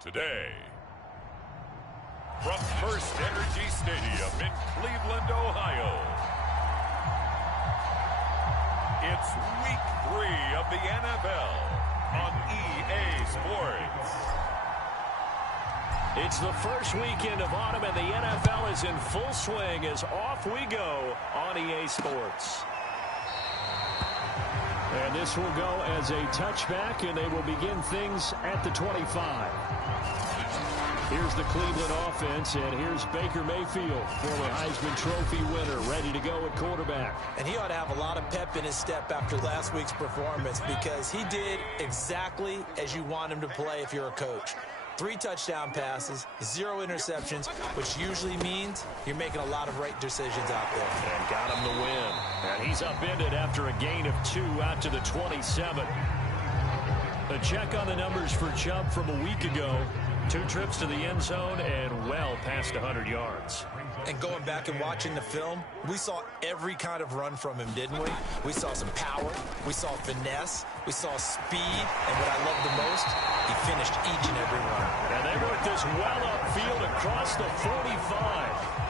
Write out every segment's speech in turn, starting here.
today. From First Energy Stadium in Cleveland, Ohio, it's Week 3 of the NFL on EA Sports. It's the first weekend of autumn, and the NFL is in full swing as off we go on EA Sports. And this will go as a touchback, and they will begin things at the 25. Here's the Cleveland offense, and here's Baker Mayfield, former Heisman Trophy winner, ready to go at quarterback. And he ought to have a lot of pep in his step after last week's performance, because he did exactly as you want him to play if you're a coach. 3 touchdown passes, 0 interceptions, which usually means you're making a lot of right decisions out there. And got him to win. And he's upended after a gain of 2 out to the 27. A check on the numbers for Chubb from a week ago. 2 trips to the end zone and well past 100 yards. And going back and watching the film, we saw every kind of run from him, didn't we? We saw some power, we saw finesse, we saw speed, and what I love the most, he finished each and every run. And they worked this well upfield across the 45.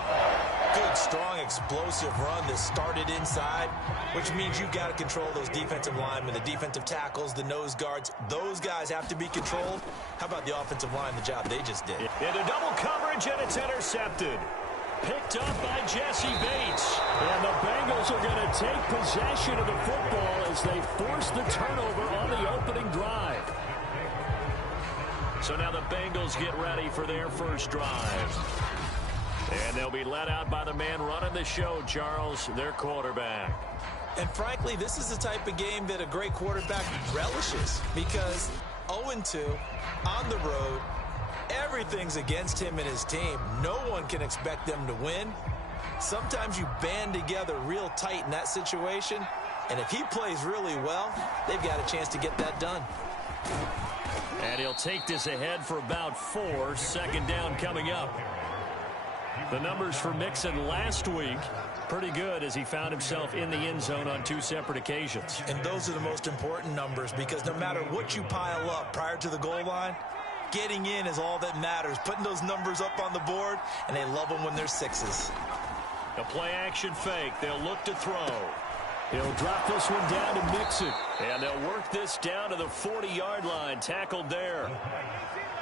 Good, strong, explosive run that started inside, which means you've got to control those defensive linemen, the defensive tackles, the nose guards. Those guys have to be controlled. How about the offensive line, the job they just did? Into double coverage, and it's intercepted. Picked up by Jesse Bates. And the Bengals are going to take possession of the football as they force the turnover on the opening drive. So now the Bengals get ready for their first drive. And they'll be led out by the man running the show, Charles, their quarterback. And frankly, this is the type of game that a great quarterback relishes, because 0-2 on the road, everything's against him and his team. No one can expect them to win. Sometimes you band together real tight in that situation, and if he plays really well, they've got a chance to get that done. And he'll take this ahead for about 4. Second down coming up. The numbers for Mixon last week, pretty good as he found himself in the end zone on 2 separate occasions. And those are the most important numbers, because no matter what you pile up prior to the goal line, getting in is all that matters. Putting those numbers up on the board, and they love them when they're 6s. A play-action fake. They'll look to throw. He'll drop this one down to Mixon. And they'll work this down to the 40-yard line. Tackled there.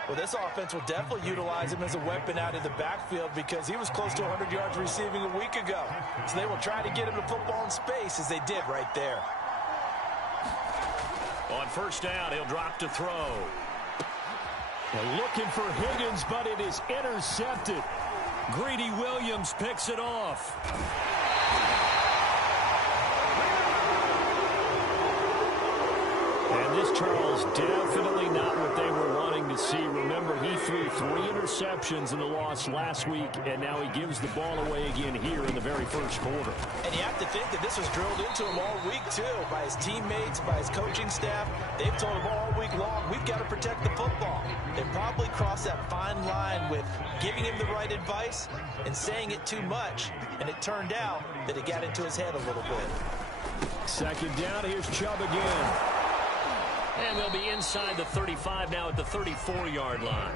Well, this offense will definitely utilize him as a weapon out in the backfield, because he was close to 100 yards receiving a week ago. So they will try to get him the football in space, as they did right there. On first down, he'll drop to throw. They're looking for Higgins, but it is intercepted. Greedy Williams picks it off. And this, Charles, definitely not what they were wanting to see. Remember, he threw 3 interceptions in the loss last week, and now he gives the ball away again here in the very first quarter. And you have to think that this was drilled into him all week, too, by his teammates, by his coaching staff. They've told him all week long, we've got to protect the football. They probably crossed that fine line with giving him the right advice and saying it too much, and it turned out that it got into his head a little bit. Second down, here's Chubb again. And they'll be inside the 35 now at the 34-yard line.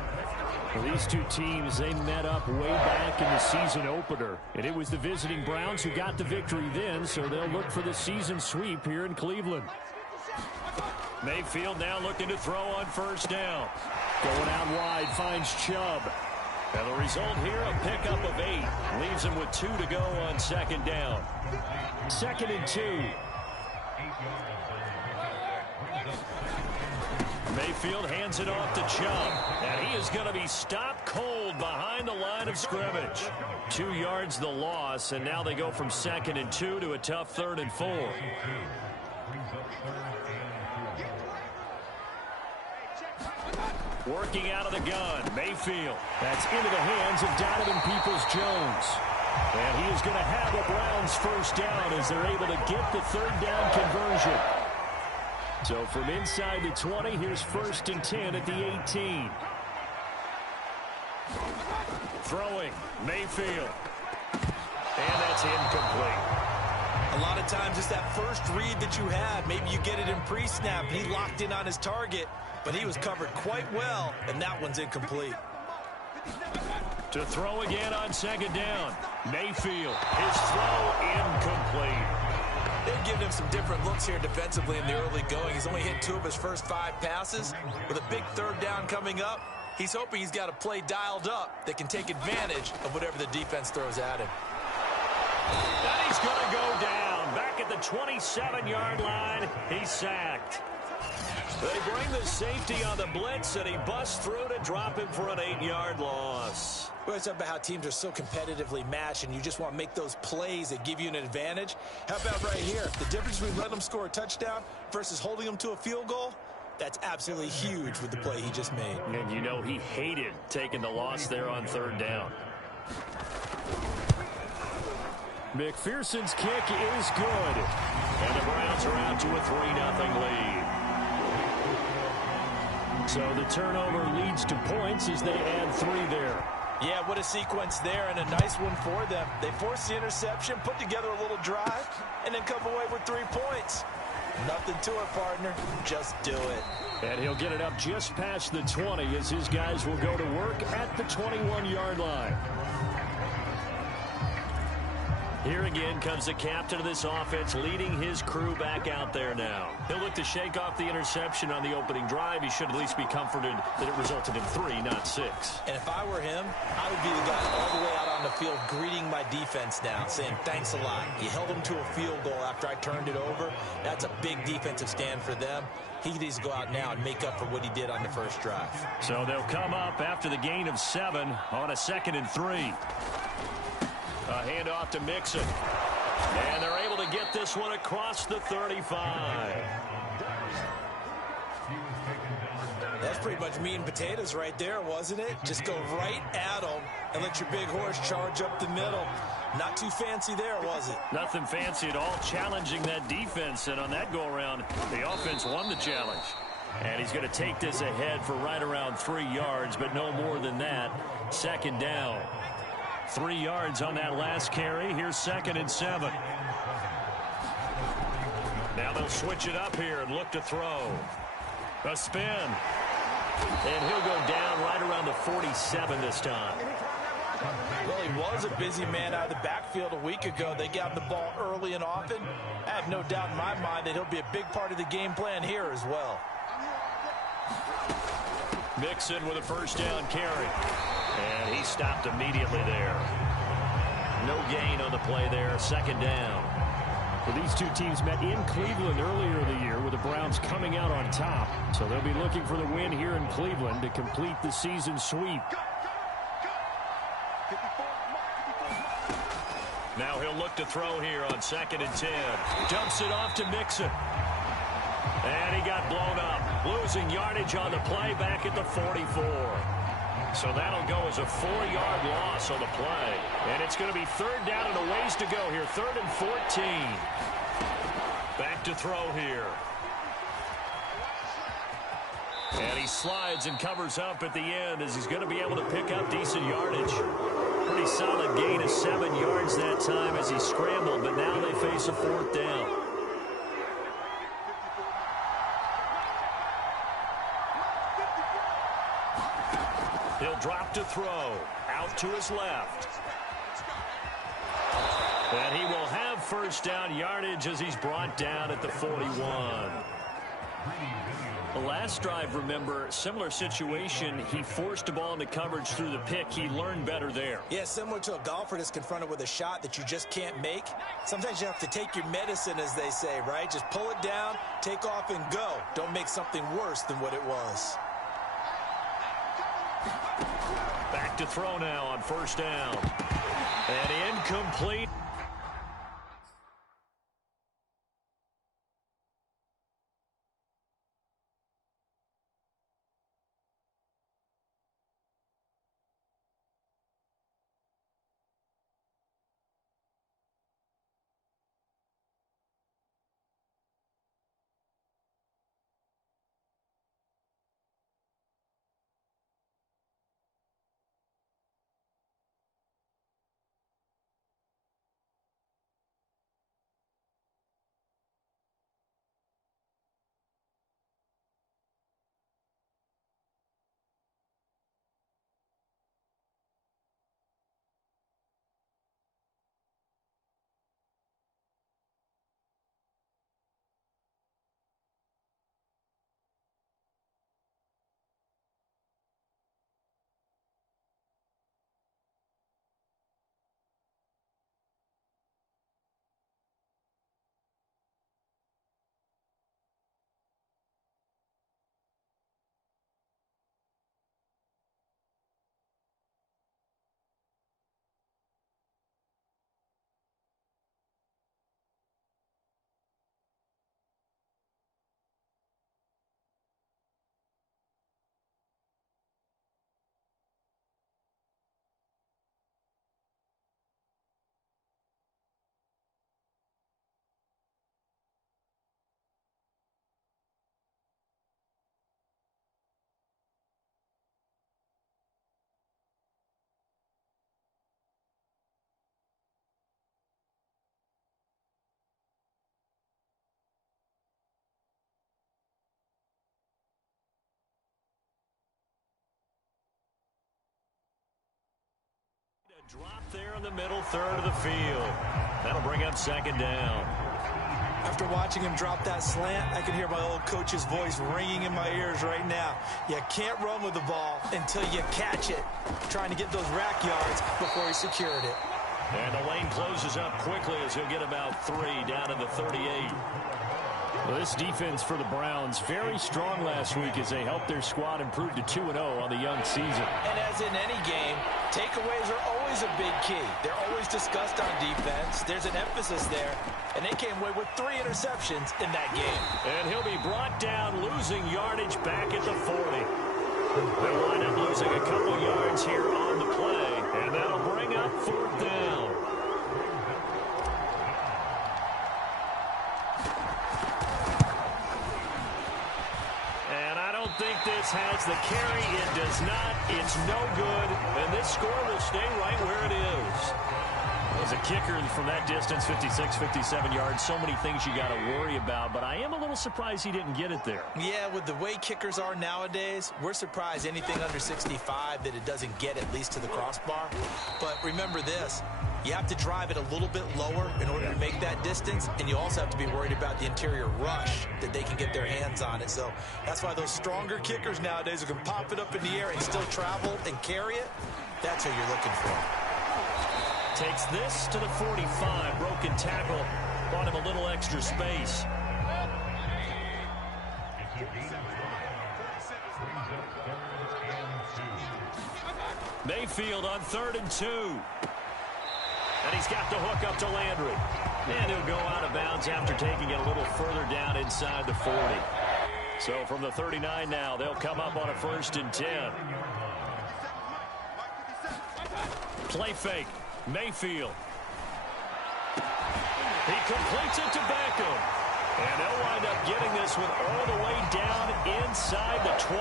Well, these two teams, they met up way back in the season opener. And it was the visiting Browns who got the victory then, so they'll look for the season sweep here in Cleveland. Mayfield now looking to throw on first down. Going out wide, finds Chubb. And the result here, a pickup of 8. Leaves him with 2 to go on second down. 2nd and 2. Mayfield hands it off to Chubb, and he is going to be stopped cold behind the line of scrimmage. 2 yards the loss, and now they go from 2nd and 2 to a tough 3rd and 4. Working out of the gun, Mayfield. That's into the hands of Donovan Peoples-Jones. And he is going to have the Browns first down as they're able to get the 3rd down conversion. So from inside the 20, here's 1st and 10 at the 18. Throwing, Mayfield. And that's incomplete. A lot of times it's that first read that you have. Maybe you get it in pre-snap, and he locked in on his target. but he was covered quite well, and that one's incomplete. To throw again on second down. Mayfield, his throw incomplete. They've given him some different looks here defensively in the early going. He's only hit 2 of his first 5 passes. With a big third down coming up, he's hoping he's got a play dialed up that can take advantage of whatever the defense throws at him. And he's going to go down. Back at the 27-yard line, he's sacked. They bring the safety on the blitz, and he busts through to drop him for an 8-yard loss. Well, it's about how teams are so competitively matched, and you just want to make those plays that give you an advantage. How about right here? The difference between letting them score a touchdown versus holding them to a field goal, that's absolutely huge with the play he just made. And you know he hated taking the loss there on third down. McPherson's kick is good. And the Browns are out to a 3-0 lead. So the turnover leads to points as they add 3 there. Yeah, what a sequence there, and a nice one for them. They forced the interception, put together a little drive, and then come away with 3 points. Nothing to it, partner. Just do it. And he'll get it up just past the 20 as his guys will go to work at the 21-yard line. Here again comes the captain of this offense, leading his crew back out there now. He'll look to shake off the interception on the opening drive. He should at least be comforted that it resulted in 3, not 6. And if I were him, I would be the guy all the way out on the field greeting my defense now, saying thanks a lot. You held them to a field goal after I turned it over. That's a big defensive stand for them. He needs to go out now and make up for what he did on the first drive. So they'll come up after the gain of 7 on a 2nd and 3. A handoff to Mixon. And they're able to get this one across the 35. That's pretty much meat and potatoes right there, wasn't it? Just go right at them and let your big horse charge up the middle. Not too fancy there, was it? Nothing fancy at all, challenging that defense. And on that go-around, the offense won the challenge. And he's going to take this ahead for right around 3 yards, but no more than that. 2nd down. 3 yards on that last carry. Here's 2nd and 7. Now they'll switch it up here and look to throw. A spin. And he'll go down right around the 47 this time. Well, he was a busy man out of the backfield a week ago. They got him the ball early and often. I have no doubt in my mind that he'll be a big part of the game plan here as well. Mixon with a 1st down carry. And he stopped immediately there. No gain on the play there. 2nd down. Well, these two teams met in Cleveland earlier in the year with the Browns coming out on top. So they'll be looking for the win here in Cleveland to complete the season sweep. Now he'll look to throw here on 2nd and 10. Dumps it off to Mixon. And he got blown up. Losing yardage on the play back at the 44. So that'll go as a 4-yard loss on the play. And it's going to be 3rd down and a ways to go here. 3rd and 14. Back to throw here. And he slides and covers up at the end as he's going to be able to pick up decent yardage. Pretty solid gain of 7 yards that time as he scrambled, but now they face a 4th down. He'll drop to throw. Out to his left. And he will have 1st down yardage as he's brought down at the 41. The last drive, remember, similar situation. He forced the ball into coverage through the pick. He learned better there. Yeah, similar to a golfer that's confronted with a shot that you just can't make. Sometimes you have to take your medicine, as they say, right? Just pull it down, take off, and go. Don't make something worse than what it was. Back to throw now on 1st down. And incomplete. Drop there in the middle third of the field. That'll bring up second down. After watching him drop that slant, I can hear my old coach's voice ringing in my ears right now. You can't run with the ball until you catch it. Trying to get those rack yards before he secured it. And the lane closes up quickly as he'll get about 3 down to the 38. Well, this defense for the Browns, very strong last week as they helped their squad improve to 2-0 on the young season. And as in any game, takeaways are always a big key. They're always discussed on defense. There's an emphasis there, and they came away with 3 interceptions in that game. And he'll be brought down, losing yardage back at the 40. They'll wind up losing a couple yards here on the play, and that'll bring up 4th down. I don't think this has the carry. It does not. It's no good. And this score will stay right where it is. As a kicker from that distance, 56, 57 yards, so many things you got to worry about. But I am a little surprised he didn't get it there. Yeah, with the way kickers are nowadays, we're surprised anything under 65 that it doesn't get at least to the crossbar. But remember this. You have to drive it a little bit lower in order to make that distance, and you also have to be worried about the interior rush that they can get their hands on it. So that's why those stronger kickers nowadays who can pop it up in the air and still travel and carry it, that's who you're looking for. Takes this to the 45. Broken tackle. Bought him a little extra space. Mayfield on 3rd and 2. And he's got the hook up to Landry. And he'll go out of bounds after taking it a little further down inside the 40. So from the 39 now, they'll come up on a 1st and 10. Play fake. Mayfield. He completes it to Beckham. And they'll wind up getting this one all the way down inside the 20.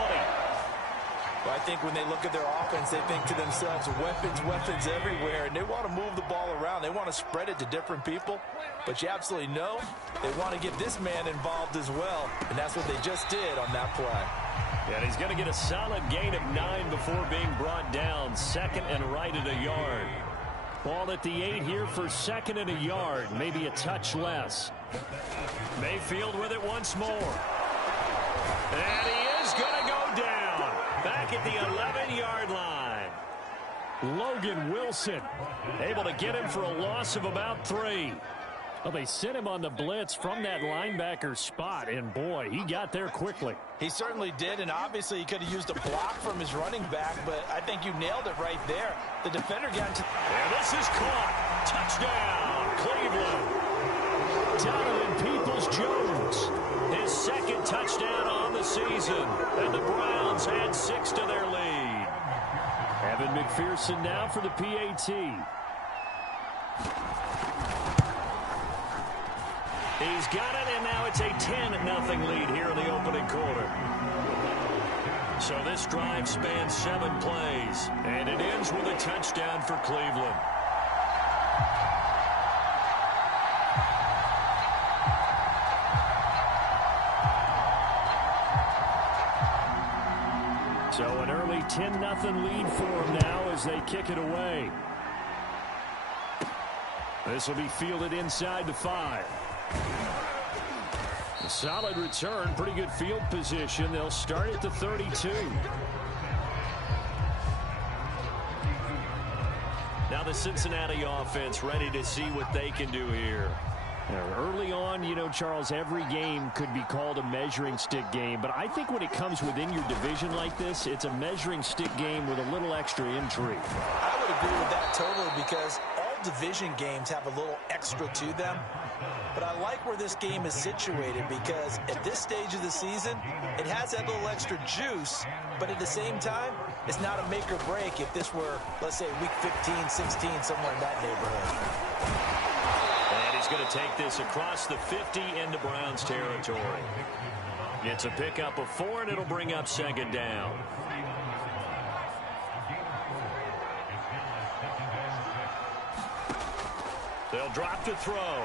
Well, I think when they look at their offense, they think to themselves, weapons everywhere, and they want to move the ball around. They want to spread it to different people, but you absolutely know they want to get this man involved as well, and that's what they just did on that play. And he's going to get a solid gain of 9 before being brought down. 2nd and right at a yard. Ball at the 8 here for 2nd and a yard, maybe a touch less. Mayfield with it once more. And he is going to go down. Back at the 11-yard line. Logan Wilson able to get him for a loss of about 3. Well, they sent him on the blitz from that linebacker spot, and boy, he got there quickly. He certainly did, and obviously he could have used a block from his running back, but I think you nailed it right there. The defender got into... And this is caught. Touchdown, Cleveland. Donovan Peoples-Jones. His 2nd touchdown on the season. And the Browns add 6 to their lead. Evan McPherson now for the PAT. He's got it, and now it's a 10-0 lead here in the opening quarter. So this drive spans 7 plays, and it ends with a touchdown for Cleveland. So an early 10-0 lead for them now as they kick it away. This will be fielded inside the 5. A solid return, pretty good field position. They'll start at the 32. Now the Cincinnati offense ready to see what they can do here. Early on, you know, Charles, every game could be called a measuring stick game. But I think when it comes within your division like this, it's a measuring stick game with a little extra intrigue. I would agree with that totally because all division games have a little extra to them. But I like where this game is situated because at this stage of the season, it has that little extra juice. But at the same time, it's not a make or break if this were, let's say, week 15, 16, somewhere in that neighborhood. And he's going to take this across the 50 into Browns territory. It's a pickup of 4, and it'll bring up 2nd down. They'll drop to throw.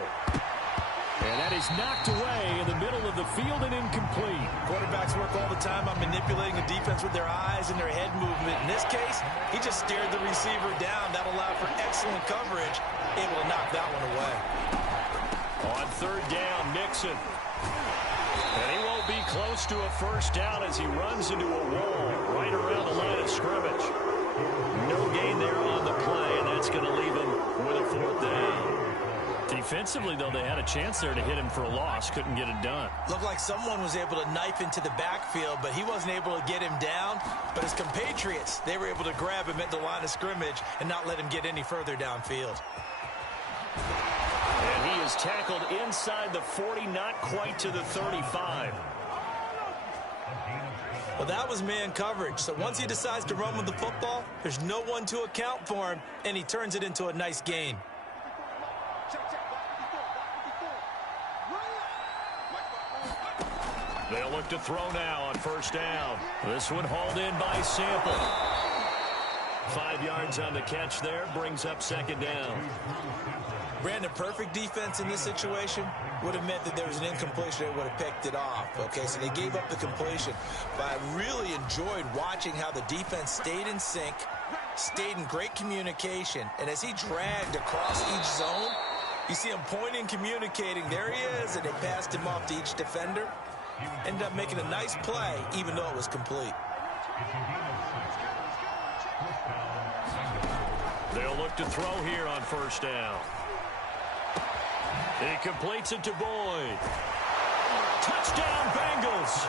And that is knocked away in the middle of the field and incomplete. Quarterbacks work all the time on manipulating the defense with their eyes and their head movement. In this case, he just stared the receiver down. That allowed for excellent coverage, able to knock that one away. On third down, Mixon. And he won't be close to a first down as he runs into a wall right around the line of scrimmage. No gain there on the play, and that's going to leave him with a fourth down. Defensively, though, they had a chance there to hit him for a loss. Couldn't get it done. Looked like someone was able to knife into the backfield, but he wasn't able to get him down. But his compatriots, they were able to grab him at the line of scrimmage and not let him get any further downfield. And he is tackled inside the 40, not quite to the 35. Well, that was man coverage. So once he decides to run with the football, there's no one to account for him, and he turns it into a nice gain. They'll look to throw now on first down. This one hauled in by Sample. 5 yards on the catch there, brings up second down. Brandon, perfect defense in this situation would have meant that there was an incompletion. They would have picked it off. Okay, so they gave up the completion. But I really enjoyed watching how the defense stayed in sync, stayed in great communication. And as he dragged across each zone, you see him pointing, communicating. There he is, and they passed him off to each defender. Ended up making a nice play, even though it was complete. They'll look to throw here on first down. He completes it to Boyd. Touchdown, Bengals.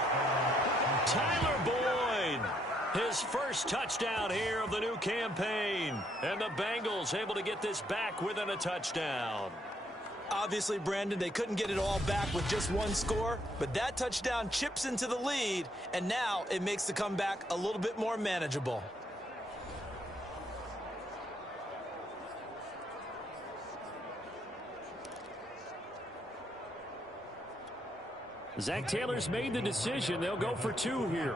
Tyler Boyd, his first touchdown here of the new campaign. And the Bengals able to get this back within a touchdown. Obviously, Brandon, they couldn't get it all back with just one score, but that touchdown chips into the lead, and now it makes the comeback a little bit more manageable. Zach Taylor's made the decision. They'll go for 2 here.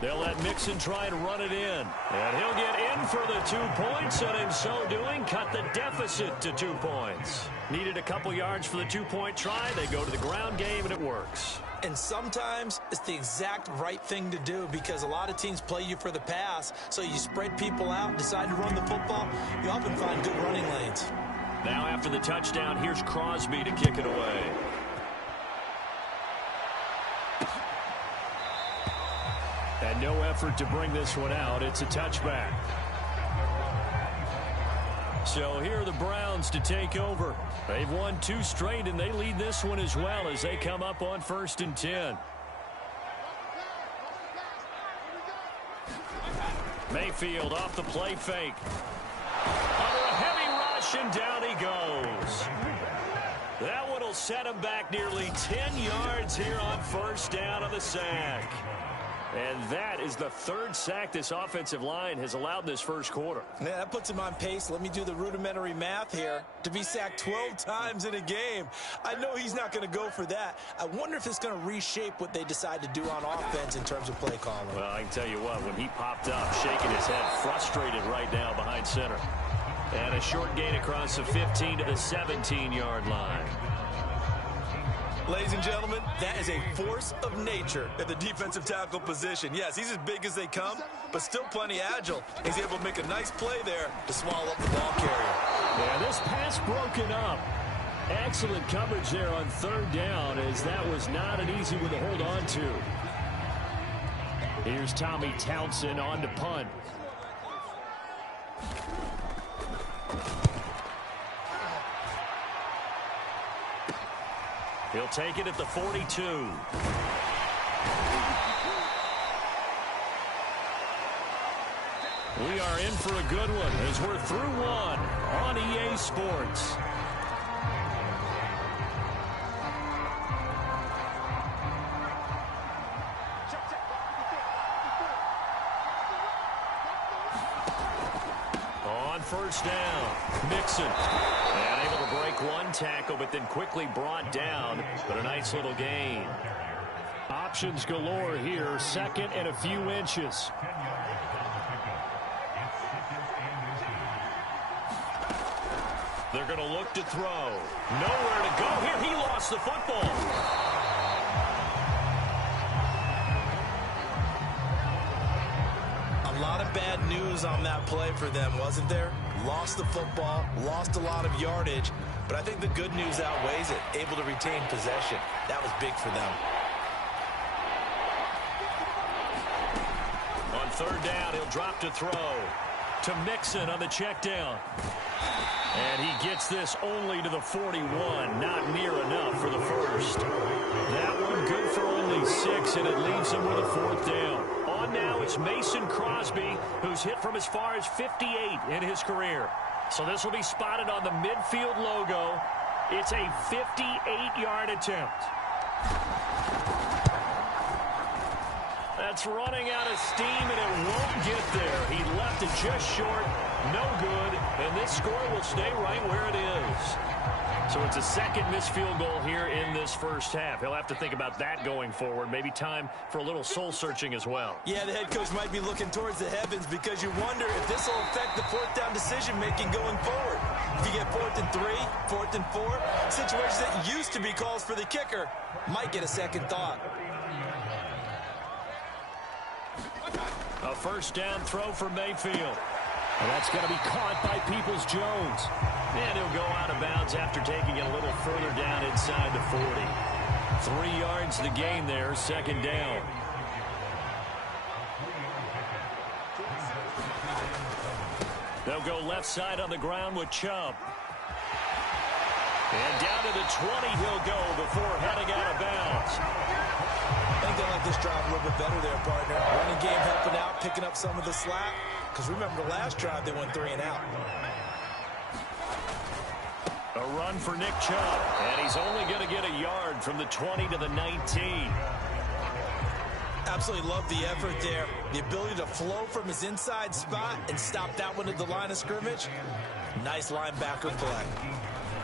They'll let Mixon try and run it in. And he'll get in for the 2 points, and in so doing, cut the deficit to 2 points. Needed a couple yards for the 2-point try. They go to the ground game, and it works. And sometimes it's the exact right thing to do because a lot of teams play you for the pass. So you spread people out, decide to run the football. You often find good running lanes. Now after the touchdown, here's Crosby to kick it away. And no effort to bring this one out. It's a touchback. So here are the Browns to take over. They've won 2 straight, and they lead this one as well as they come up on 1st and 10. Mayfield off the play fake. Under a heavy rush, and down he goes. That one will set him back nearly 10 yards here on first down on the sack. And that is the 3rd sack this offensive line has allowed this first quarter. Yeah, that puts him on pace. Let me do the rudimentary math here. To be sacked 12 times in a game, I know he's not going to go for that. I wonder if it's going to reshape what they decide to do on offense in terms of play calling. Well, I can tell you what, when he popped up, shaking his head, frustrated right now behind center. And a short gain across the 15 to the 17-yard line. Ladies and gentlemen, that is a force of nature at the defensive tackle position. Yes, he's as big as they come, but still plenty agile. He's able to make a nice play there to swallow up the ball carrier. Yeah, this pass broken up. Excellent coverage there on 3rd down, as that was not an easy one to hold on to. Here's Tommy Townsend on to punt. He'll take it at the 42. We are in for a good one as we're through one on EA Sports. On first down, Mixon. And able to break one tackle, but then quickly brought down. But a nice little gain. Options galore here. 2nd and a few inches. They're going to look to throw. Nowhere to go here. He lost the football. A lot of bad news on that play for them, wasn't there? Lost the football, lost a lot of yardage, but I think the good news outweighs it. Able to retain possession. That was big for them. On third down, he'll drop to throw to Mixon on the check down. And he gets this only to the 41. Not near enough for the first. That one good for only 6, and it leaves him with a 4th down. On now, it's Mason Crosby, who's hit from as far as 58 in his career. So this will be spotted on the midfield logo. It's a 58-yard attempt. That's running out of steam, and it won't get there. He left it just short. No good. And this score will stay right where it is. So it's a second missed field goal here in this first half. He'll have to think about that going forward. Maybe time for a little soul-searching as well. Yeah, the head coach might be looking towards the heavens because you wonder if this will affect the 4th down decision-making going forward. If you get 4th and 3, 4th and 4, situations that used to be calls for the kicker might get a second thought. A first down throw for Mayfield. And that's going to be caught by Peoples-Jones. And he'll go out of bounds after taking it a little further down inside the 40. 3 yards the gain there, second down. They'll go left side on the ground with Chubb. And down to the 20 he'll go before heading out of bounds. I think they like this drive a little bit better there, partner. Running game helping out, picking up some of the slack. Because remember the last drive, they went 3 and out. A run for Nick Chubb. And he's only going to get a yard from the 20 to the 19. Absolutely love the effort there. The ability to flow from his inside spot and stop that one at the line of scrimmage. Nice linebacker play.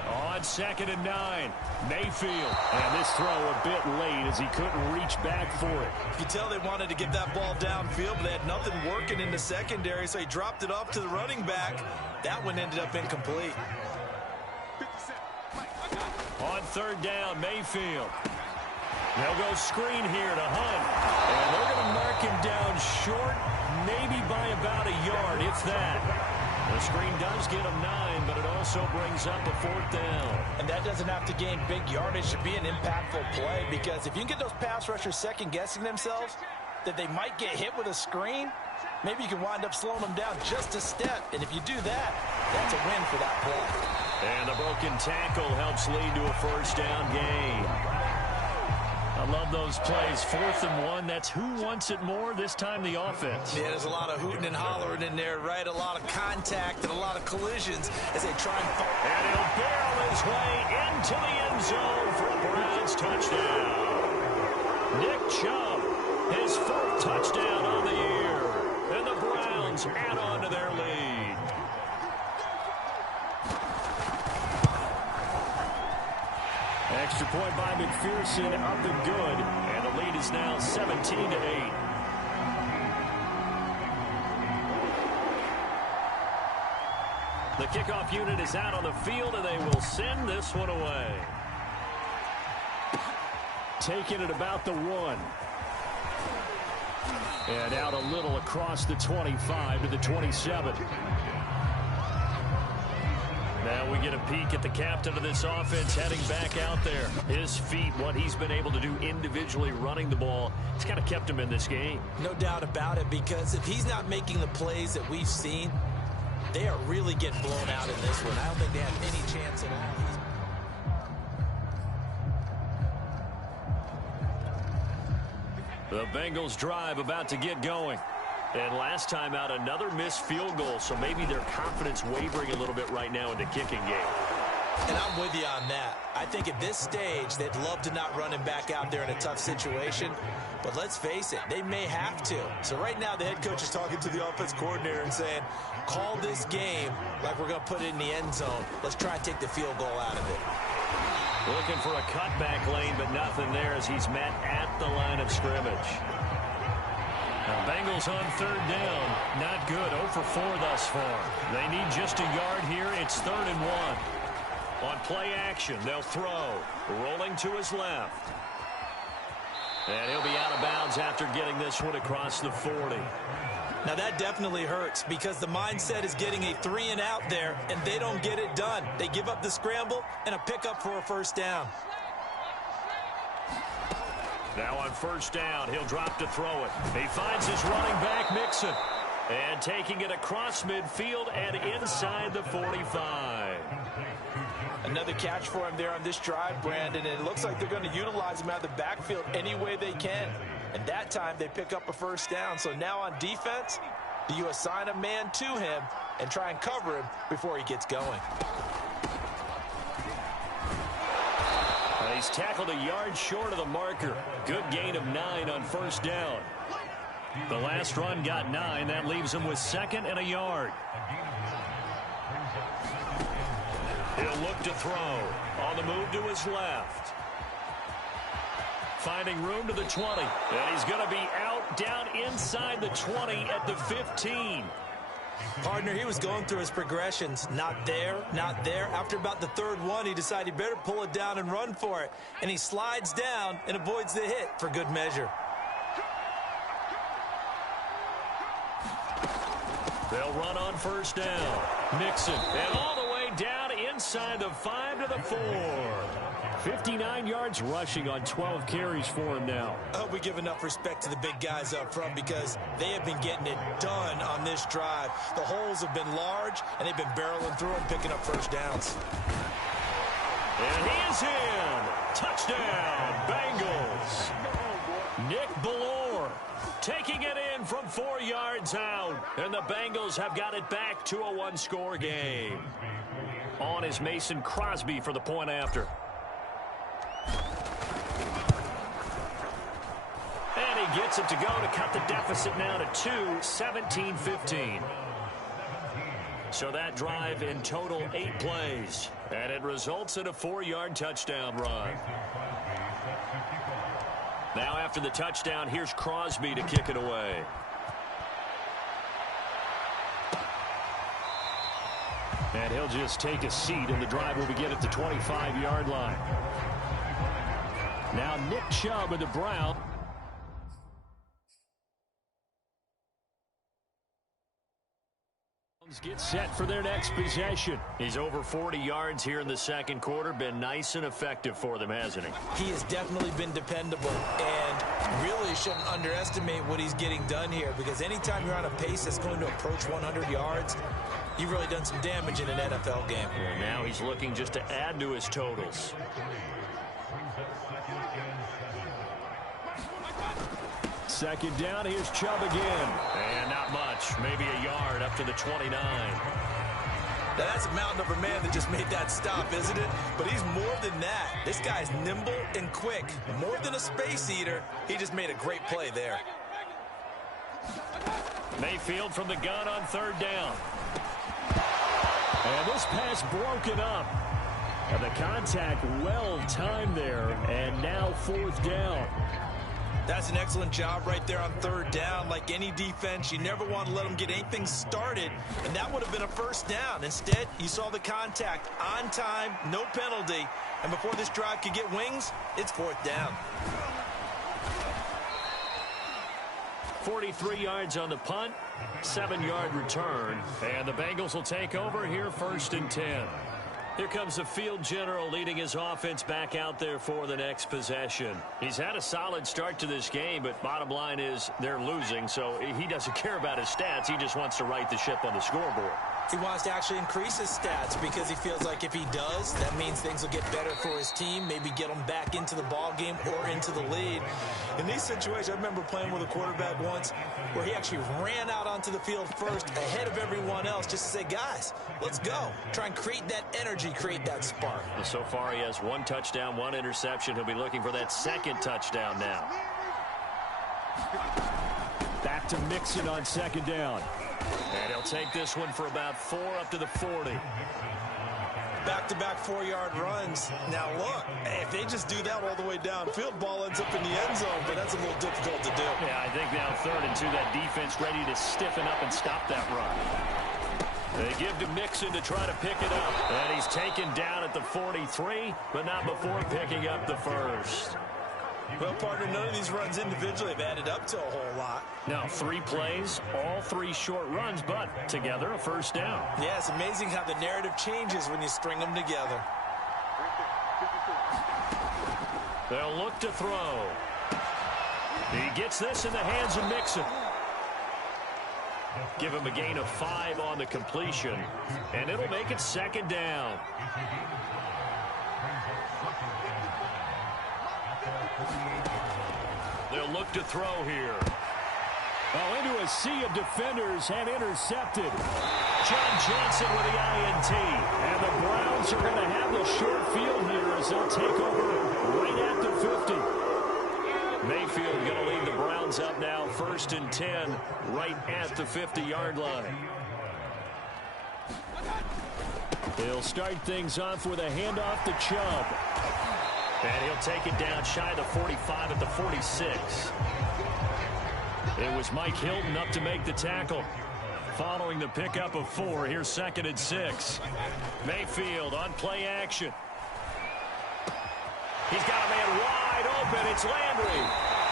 On 2nd and 9, Mayfield. And this throw a bit late as he couldn't reach back for it. You can tell they wanted to get that ball downfield, but they had nothing working in the secondary, so he dropped it off to the running back. That one ended up incomplete. On 3rd down, Mayfield. They'll go screen here to Hunt. And they're going to mark him down short, maybe by about a yard, if that. The screen does get him 9, but it also brings up a 4th down. And that doesn't have to gain big yardage to be an impactful play, because if you can get those pass rushers second-guessing themselves that they might get hit with a screen, maybe you can wind up slowing them down just a step. And if you do that, that's a win for that play. And the broken tackle helps lead to a first down gain. I love those plays. 4th and 1. That's who wants it more, this time the offense. Yeah, there's a lot of hooting and hollering in there, right? A lot of contact and a lot of collisions as they try and fight. And he'll barrel his way into the end zone for a Browns touchdown. Nick Chubb, his 4th touchdown on the year. And the Browns add on to their lead. Extra point by McPherson, up and good. And the lead is now 17-8. The kickoff unit is out on the field, and they will send this one away. Taking it about the 1. And out a little across the 25 to the 27. Now we get a peek at the captain of this offense heading back out there. His feet, what he's been able to do individually running the ball, it's kind of kept him in this game. No doubt about it, because if he's not making the plays that we've seen, they are really getting blown out in this one. I don't think they have any chance at all. The Bengals drive about to get going. And last time out, another missed field goal, so maybe their confidence wavering a little bit right now in the kicking game. And I'm with you on that. I think at this stage, they'd love to not run him back out there in a tough situation. But let's face it, they may have to. So right now, the head coach is talking to the offense coordinator and saying, call this game like we're going to put it in the end zone. Let's try and take the field goal out of it. Looking for a cutback lane, but nothing there as he's met at the line of scrimmage. Now, Bengals on 3rd down. Not good. 0 for 4 thus far. They need just a yard here. It's 3rd and 1. On play action, they'll throw. Rolling to his left. And he'll be out of bounds after getting this one across the 40. Now that definitely hurts because the mindset is getting a 3-and-out there, and they don't get it done. They give up the scramble and a pickup for a first down. Now on first down, he'll drop to throw it. He finds his running back, Mixon. And taking it across midfield and inside the 45. Another catch for him there on this drive, Brandon, and it looks like they're going to utilize him out of the backfield any way they can. And that time they pick up a first down. So now on defense, do you assign a man to him and try and cover him before he gets going? He's tackled a yard short of the marker. Good gain of 9 on first down. The last run got 9. That leaves him with 2nd and a yard. He'll look to throw. On the move to his left. Finding room to the 20. And he's going to be out down inside the 20 at the 15. Partner, he was going through his progressions. Not there, not there. After about the 3rd one, he decided he better pull it down and run for it. And he slides down and avoids the hit for good measure. They'll run on first down. Mixon. And all the way down inside the 5 to the 4. 59 yards rushing on 12 carries for him now. I hope we give enough respect to the big guys up front because they have been getting it done on this drive. The holes have been large, and they've been barreling through and picking up first downs. And he is in. Touchdown, Bengals. Nick Bellore taking it in from 4 yards out. And the Bengals have got it back to a one-score game. On is Mason Crosby for the point after. And he gets it to go to cut the deficit now to 2, 17-15. So that drive in total 8 plays. And it results in a 4-yard touchdown run. Now after the touchdown, here's Crosby to kick it away. And he'll just take a seat, and the drive will begin at the 25-yard line. Now Nick Chubb of the Browns. Get set for their next possession. He's over 40 yards here in the second quarter. Been nice and effective for them, hasn't he? He has definitely been dependable, and really shouldn't underestimate what he's getting done here, because anytime you're on a pace that's going to approach 100 yards, you've really done some damage in an NFL game. And now he's looking just to add to his totals. Second down, here's Chubb again. And not much, maybe a yard up to the 29. Now that's a mountain of a man that just made that stop, isn't it? But he's more than that. This guy's nimble and quick. More than a space eater, he just made a great play there. Mayfield from the gun on third down. And this pass broken up. And the contact well timed there. And now fourth down. That's an excellent job right there on third down. Like any defense, you never want to let them get anything started, and that would have been a first down. Instead, you saw the contact on time, no penalty, and before this drive could get wings, it's fourth down. 43 yards on the punt, 7-yard return, and the Bengals will take over here first and 10. Here comes the field general leading his offense back out there for the next possession. He's had a solid start to this game, but bottom line is they're losing, so he doesn't care about his stats. He just wants to right the ship on the scoreboard. He wants to actually increase his stats because he feels like if he does, that means things will get better for his team, maybe get them back into the ball game or into the lead. In these situations, I remember playing with a quarterback once where he actually ran out onto the field first ahead of everyone else just to say, guys, let's go. Try and create that energy, create that spark. Well, so far he has 1 touchdown, 1 interception. He'll be looking for that second touchdown now. Back to Mixon on second down. And he'll take this one for about 4 up to the 40. Back-to-back 4-yard runs. Now, look, if they just do that all the way downfield, ball ends up in the end zone, but that's a little difficult to do. Yeah, I think now 3rd and 2, that defense ready to stiffen up and stop that run. They give to Mixon to try to pick it up. And he's taken down at the 43, but not before picking up the first. Well, partner, none of these runs individually have added up to a whole lot. Now, 3 plays, all 3 short runs, but together a first down. Yeah, it's amazing how the narrative changes when you string them together. They'll look to throw. He gets this in the hands of Mixon. Give him a gain of 5 on the completion, and it'll make it second down. They'll look to throw here. Oh, into a sea of defenders and intercepted. John Johnson with the INT. And the Browns are going to have the short field here as they'll take over right at the 50. Mayfield going to lead the Browns up now, 1st and 10, right at the 50-yard line. He'll start things off with a handoff to Chubb. And he'll take it down shy of the 45 at the 46. It was Mike Hilton up to make the tackle. Following the pickup of 4, here's 2nd and 6. Mayfield on play action. He's got a man wide open. It's Landry.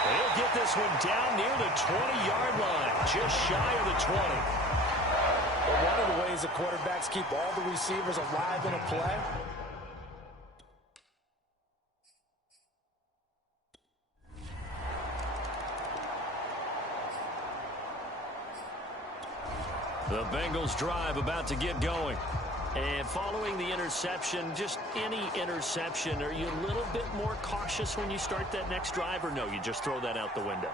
He'll get this one down near the 20-yard line, just shy of the 20. Well, one of the ways the quarterbacks keep all the receivers alive in a play. The Bengals drive about to get going. And following the interception, just any interception, are you a little bit more cautious when you start that next drive, or no, you just throw that out the window?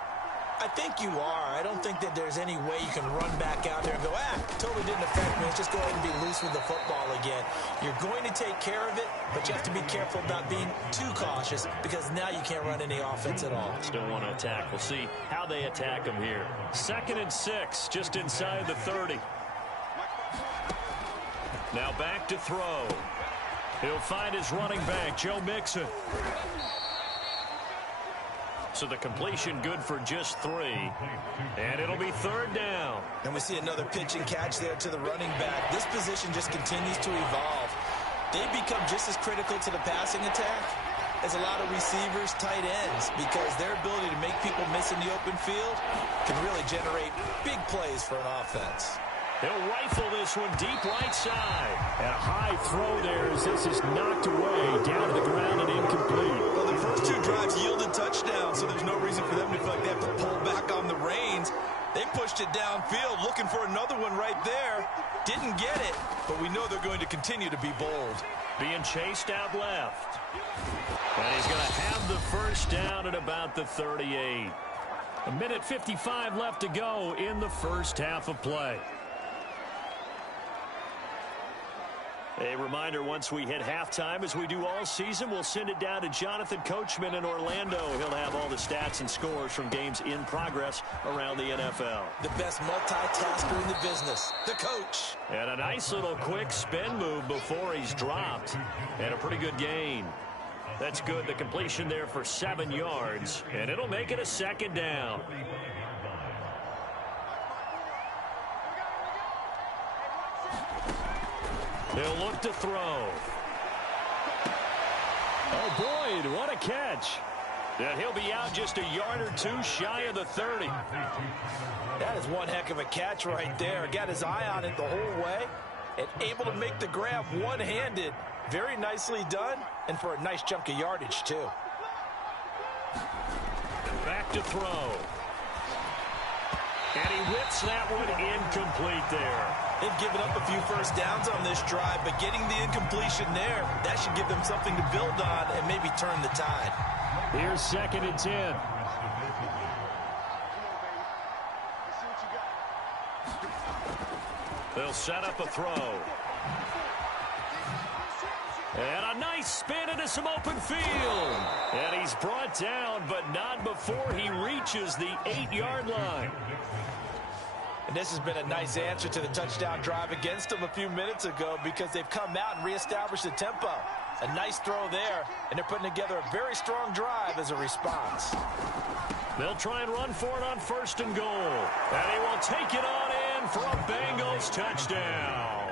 I think you are. I don't think that there's any way you can run back out there and go, totally didn't affect me. Let's just go ahead and be loose with the football again. You're going to take care of it, but you have to be careful about being too cautious because now you can't run any offense at all. Still want to attack. We'll see how they attack them here. 2nd and 6, just inside the 30. Now back to throw. He'll find his running back, Joe Mixon. So the completion good for just 3. And it'll be 3rd down. And we see another pitch and catch there to the running back. This position just continues to evolve. They become just as critical to the passing attack as a lot of receivers, tight ends, because their ability to make people miss in the open field can really generate big plays for an offense. He'll rifle this one deep right side. And a high throw there as this is knocked away down to the ground and incomplete. Well, the first 2 drives yielded touchdowns, so there's no reason for them to feel like they have to pull back on the reins. They pushed it downfield, looking for another one right there. Didn't get it, but we know they're going to continue to be bold. Being chased out left. And he's going to have the first down at about the 38. 1:55 left to go in the first half of play. A reminder, once we hit halftime, as we do all season, we'll send it down to Jonathan Coachman in Orlando. He'll have all the stats and scores from games in progress around the NFL. The best multitasker in the business, the coach. And a nice little quick spin move before he's dropped. And a pretty good gain. That's good. The completion there for 7 yards. And it'll make it a 2nd down. They'll look to throw. Oh, Boyd, what a catch. And he'll be out just a yard or 2 shy of the 30. That is one heck of a catch right there. Got his eye on it the whole way and able to make the grab one-handed. Very nicely done, and for a nice chunk of yardage, too. Back to throw. And he whips that one incomplete there. They've given up a few first downs on this drive, but getting the incompletion there, that should give them something to build on and maybe turn the tide. Here's 2nd and 10. They'll set up a throw. And a nice spin into some open field. And he's brought down, but not before he reaches the 8-yard line. And this has been a nice answer to the touchdown drive against them a few minutes ago because they've come out and reestablished the tempo. A nice throw there, and they're putting together a very strong drive as a response. They'll try and run for it on 1st and goal. And he will take it on in for a Bengals touchdown.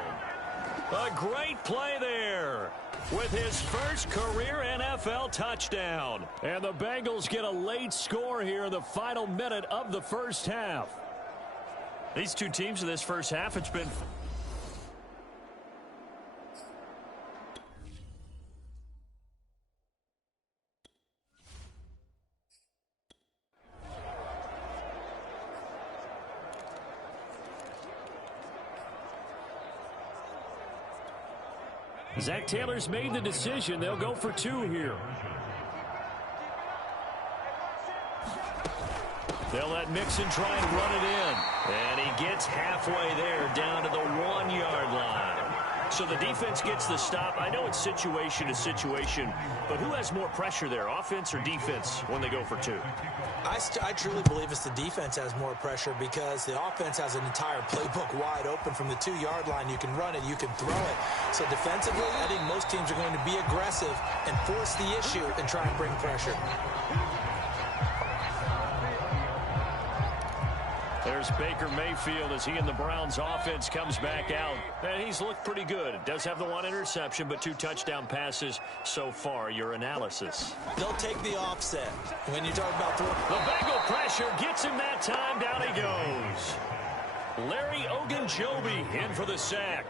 A great play there with his first career NFL touchdown. And the Bengals get a late score here in the final minute of the first half. These two teams in this first half, it's been... Zach Taylor's made the decision. They'll go for two here. They'll let Mixon try and run it in. And he gets halfway there down to the 1-yard line. So the defense gets the stop. I know it's situation to situation, but who has more pressure there, offense or defense, when they go for two? I truly believe it's the defense has more pressure because the offense has an entire playbook wide open from the 2-yard line. You can run it, you can throw it. So defensively, I think most teams are going to be aggressive and force the issue and try and bring pressure. There's Baker Mayfield as he and the Browns offense comes back out. And he's looked pretty good. Does have the 1 interception, but 2 touchdown passes so far. Your analysis. They'll take the offset. When you talk about throwing. The Bengal pressure gets him that time. Down he goes. Larry Ogunjobi in for the sack.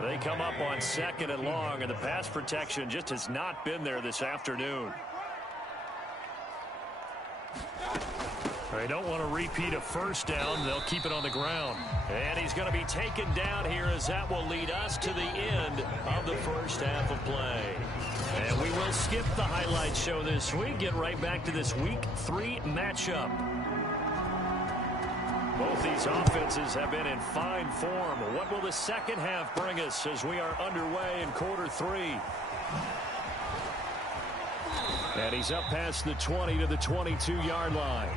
They come up on 2nd and long, and the pass protection just has not been there this afternoon. They don't want to repeat a first down. They'll keep it on the ground. And he's going to be taken down here as that will lead us to the end of the first half of play. And we will skip the highlight show this week. Get right back to this Week 3 matchup. Both these offenses have been in fine form. What will the second half bring us as we are underway in quarter 3? And he's up past the 20 to the 22-yard line.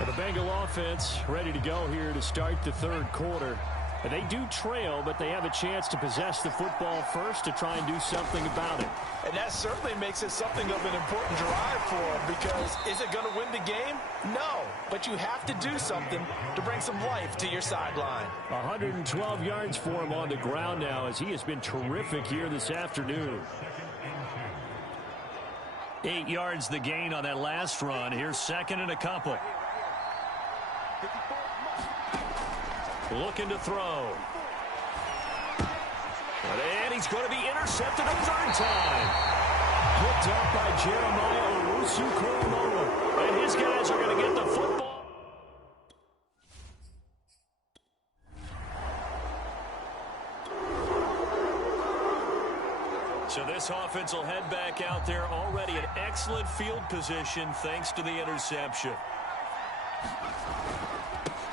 And the Bengal offense ready to go here to start the third quarter. And they do trail, but they have a chance to possess the football first to try and do something about it. And that certainly makes it something of an important drive for them, because is it going to win the game? No, but you have to do something to bring some life to your sideline. 112 yards for him on the ground now, as he has been terrific here this afternoon. 8 yards the gain on that last run. Here's 2nd and a couple. Looking to throw. And he's going to be intercepted a 3rd time. Picked up by Jeremiah Owusu-Koramoah. And his guys are going to get the football. So this offense will head back out there, already in excellent field position thanks to the interception.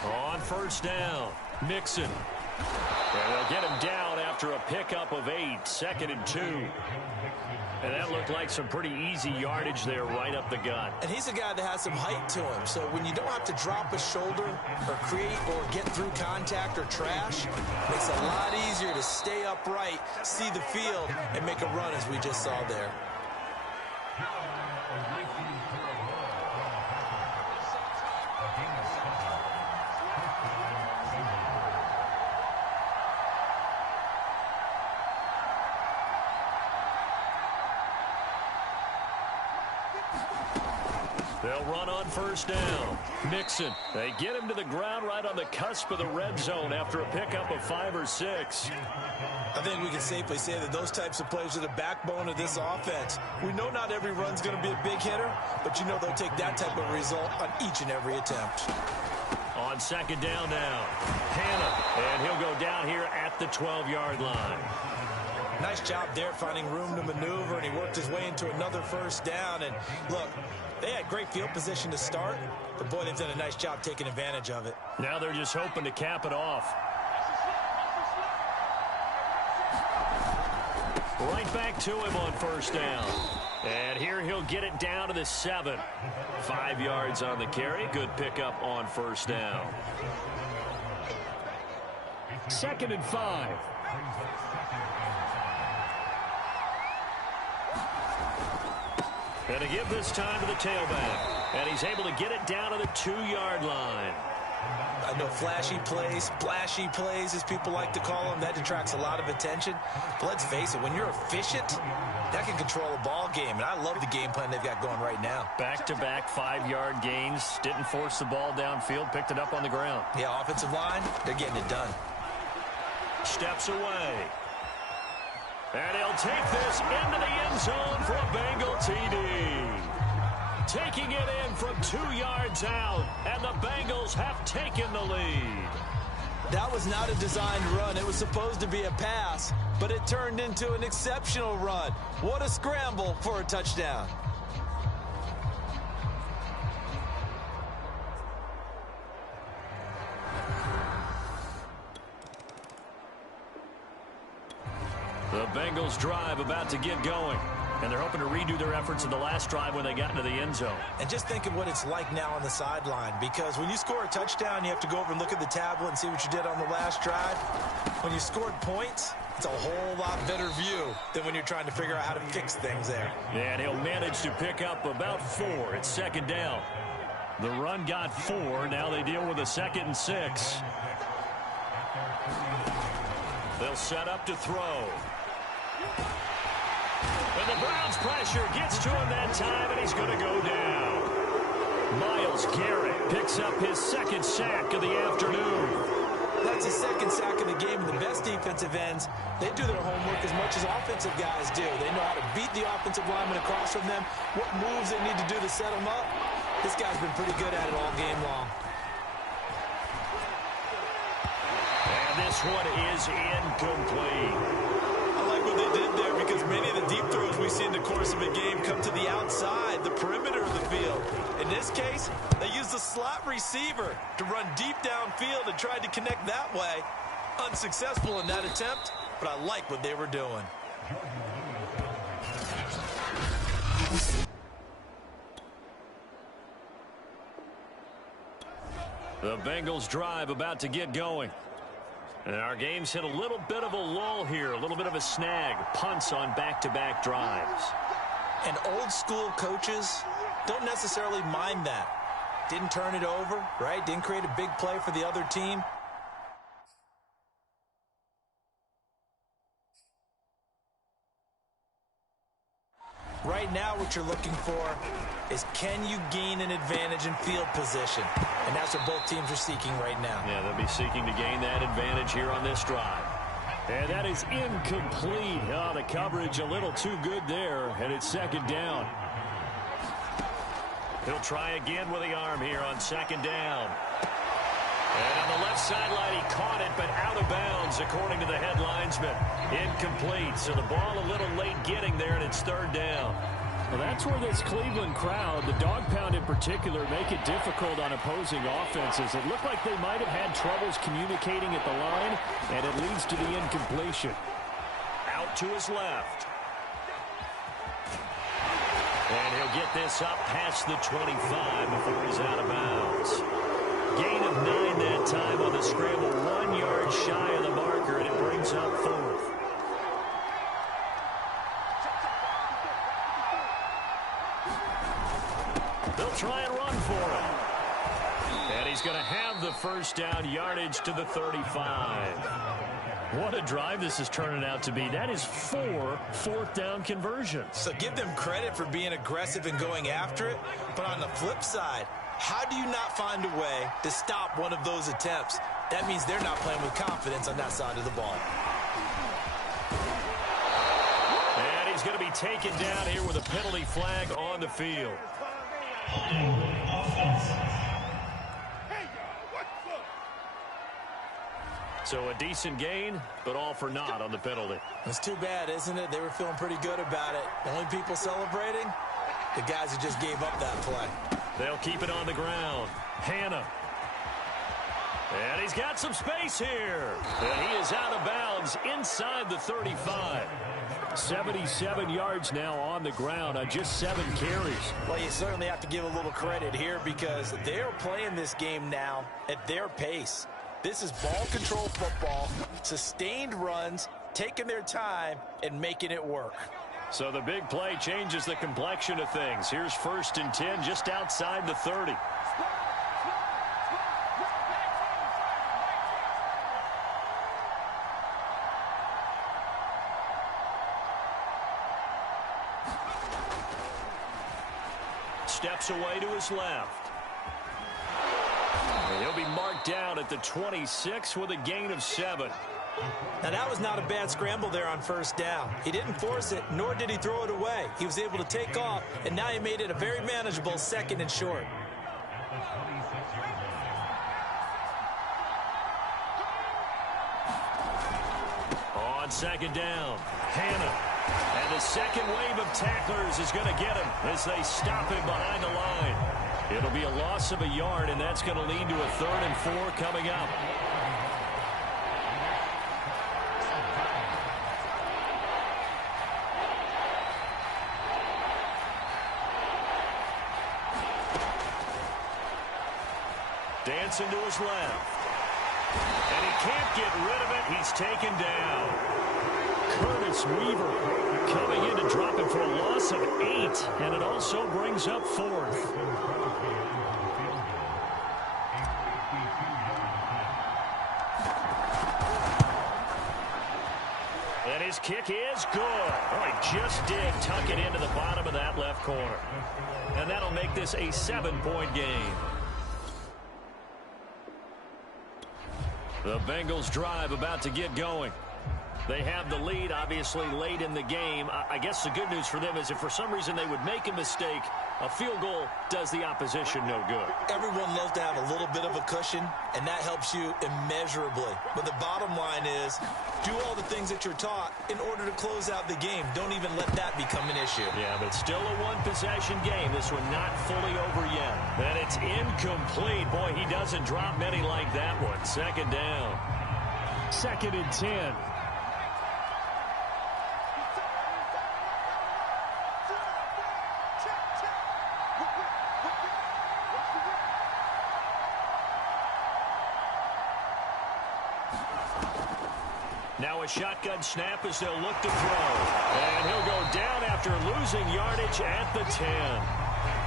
On first down, Mixon. And they'll get him down after a pickup of 8, 2nd and 2. And that looked like some pretty easy yardage there right up the gut. And he's a guy that has some height to him. So when you don't have to drop a shoulder or create or get through contact or trash, it makes it a lot easier to stay upright, see the field, and make a run as we just saw there. They'll run on first down. Mixon. They get him to the ground right on the cusp of the red zone after a pickup of 5 or 6. I think we can safely say that those types of plays are the backbone of this offense. We know not every run's going to be a big hitter, but you know they'll take that type of result on each and every attempt. On 2nd down now, Hannah. And he'll go down here at the 12-yard line. Nice job there finding room to maneuver, and he worked his way into another first down. And look, they had great field position to start, but boy, they've done a nice job taking advantage of it. Now they're just hoping to cap it off. Right back to him on first down. And here he'll get it down to the 7. 5 yards on the carry. Good pickup on first down. 2nd and 5. And to give this time to the tailback. And he's able to get it down to the 2-yard line. I know flashy plays, splashy plays, as people like to call them. That detracts a lot of attention. But let's face it, when you're efficient, that can control a ball game. And I love the game plan they've got going right now. Back-to-back 5-yard gains. Didn't force the ball downfield. Picked it up on the ground. Yeah, offensive line, they're getting it done. Steps away. And he'll take this into the end zone for a Bengal TD. Taking it in from 2 yards out, and the Bengals have taken the lead. That was not a designed run. It was supposed to be a pass, but it turned into an exceptional run. What a scramble for a touchdown. The Bengals drive about to get going. And they're hoping to redo their efforts in the last drive when they got into the end zone. And just think of what it's like now on the sideline, because when you score a touchdown, you have to go over and look at the tablet and see what you did on the last drive. When you scored points, it's a whole lot better view than when you're trying to figure out how to fix things there. And he'll manage to pick up about 4. It's second down. The run got 4. Now they deal with a 2nd and 6. They'll set up to throw. And the Browns pressure gets to him that time, and he's going to go down. Myles Garrett picks up his 2nd sack of the afternoon. That's his 2nd sack of the game. And the best defensive ends, they do their homework as much as offensive guys do. They know how to beat the offensive lineman across from them, what moves they need to do to set them up. This guy's been pretty good at it all game long. And this one is incomplete. I like what they did there, because many of the deep throws we see in the course of a game come to the outside, the perimeter of the field. In this case, they used the slot receiver to run deep downfield and tried to connect that way. Unsuccessful in that attempt, but I like what they were doing. The Bengals drive about to get going. And our game's hit a little bit of a lull here, a little bit of a snag. Punts on back-to-back drives. And old school coaches don't necessarily mind that. Didn't turn it over, right? Didn't create a big play for the other team. Right now, what you're looking for is, can you gain an advantage in field position? And that's what both teams are seeking right now. Yeah, they'll be seeking to gain that advantage here on this drive. And that is incomplete. Oh, the coverage a little too good there, and it's 2nd down. He'll try again with the arm here on 2nd down. And on the left sideline, he caught it, but out of bounds, according to the head linesman. Incomplete, so the ball a little late getting there, and it's 3rd down. Well, that's where this Cleveland crowd, the dog pound in particular, make it difficult on opposing offenses. It looked like they might have had troubles communicating at the line, and it leads to the incompletion. Out to his left. And he'll get this up past the 25 before he's out of bounds. Gain of 9 that time on the scramble. 1 yard shy of the marker, and it brings up 4th. They'll try and run for him. And he's going to have the 1st down, yardage to the 35. What a drive this is turning out to be. That is 4 4th down conversions. So give them credit for being aggressive and going after it. But on the flip side, how do you not find a way to stop one of those attempts? That means they're not playing with confidence on that side of the ball. And he's going to be taken down here with a penalty flag on the field. So a decent gain, but all for naught on the penalty. It's too bad, isn't it? They were feeling pretty good about it. The only people celebrating, the guys who just gave up that play. They'll keep it on the ground. Hannah. And he's got some space here. And he is out of bounds inside the 35. 77 yards now on the ground on just 7 carries. Well, you certainly have to give a little credit here, because they're playing this game now at their pace. This is ball control football, sustained runs, taking their time and making it work. So the big play changes the complexion of things. Here's 1st and 10 just outside the 30. steps away to his left. And he'll be marked down at the 26 with a gain of 7. Now, that was not a bad scramble there on first down. He didn't force it, nor did he throw it away. He was able to take off, and now he made it a very manageable 2nd and short. On 2nd down, Hannah. And the second wave of tacklers is going to get him as they stop him behind the line. It'll be a loss of a yard, and that's going to lead to a 3rd and 4 coming up. Dancing to his left. And he can't get rid of it. He's taken down. Curtis Weaver coming in to drop him for a loss of 8. And it also brings up 4th. And his kick is good. Oh, he just did tuck it into the bottom of that left corner. And that'll make this a 7-point game. The Bengals drive about to get going. They have the lead, obviously, late in the game. I guess the good news for them is if for some reason they would make a mistake, a field goal does the opposition no good. Everyone loves to have a little bit of a cushion, and that helps you immeasurably. But the bottom line is, do all the things that you're taught in order to close out the game. Don't even let that become an issue. Yeah, but it's still a one-possession game. This one not fully over yet. And it's incomplete. Boy, he doesn't drop many like that one. 2nd down. 2nd and 10. Now a shotgun snap as they'll look to throw. And he'll go down after losing yardage at the 10.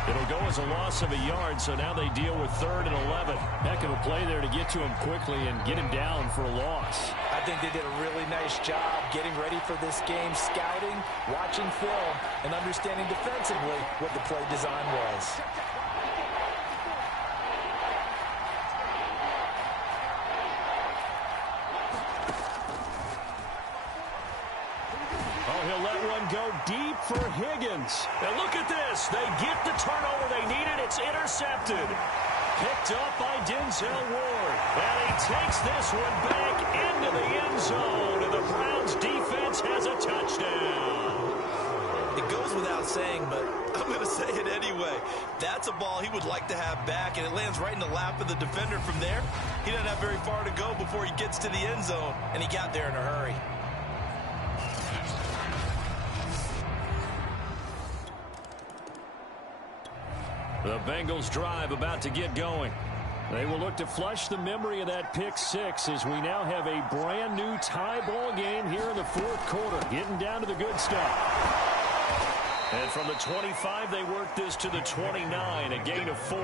It'll go as a loss of a yard, so now they deal with 3rd and 11. Heck of a play there to get to him quickly and get him down for a loss. I think they did a really nice job getting ready for this game, scouting, watching film, and understanding defensively what the play design was. Go deep for Higgins. And look at this. They get the turnover they needed. It's intercepted. Picked up by Denzel Ward. And he takes this one back into the end zone. And the Browns defense has a touchdown. It goes without saying, but I'm going to say it anyway. That's a ball he would like to have back, and it lands right in the lap of the defender from there. He doesn't have very far to go before he gets to the end zone, and he got there in a hurry. The Bengals drive about to get going. They will look to flush the memory of that pick 6 as we now have a brand new tie ball game here in the 4th quarter. Getting down to the good stuff. And from the 25, they work this to the 29, a gain of 4.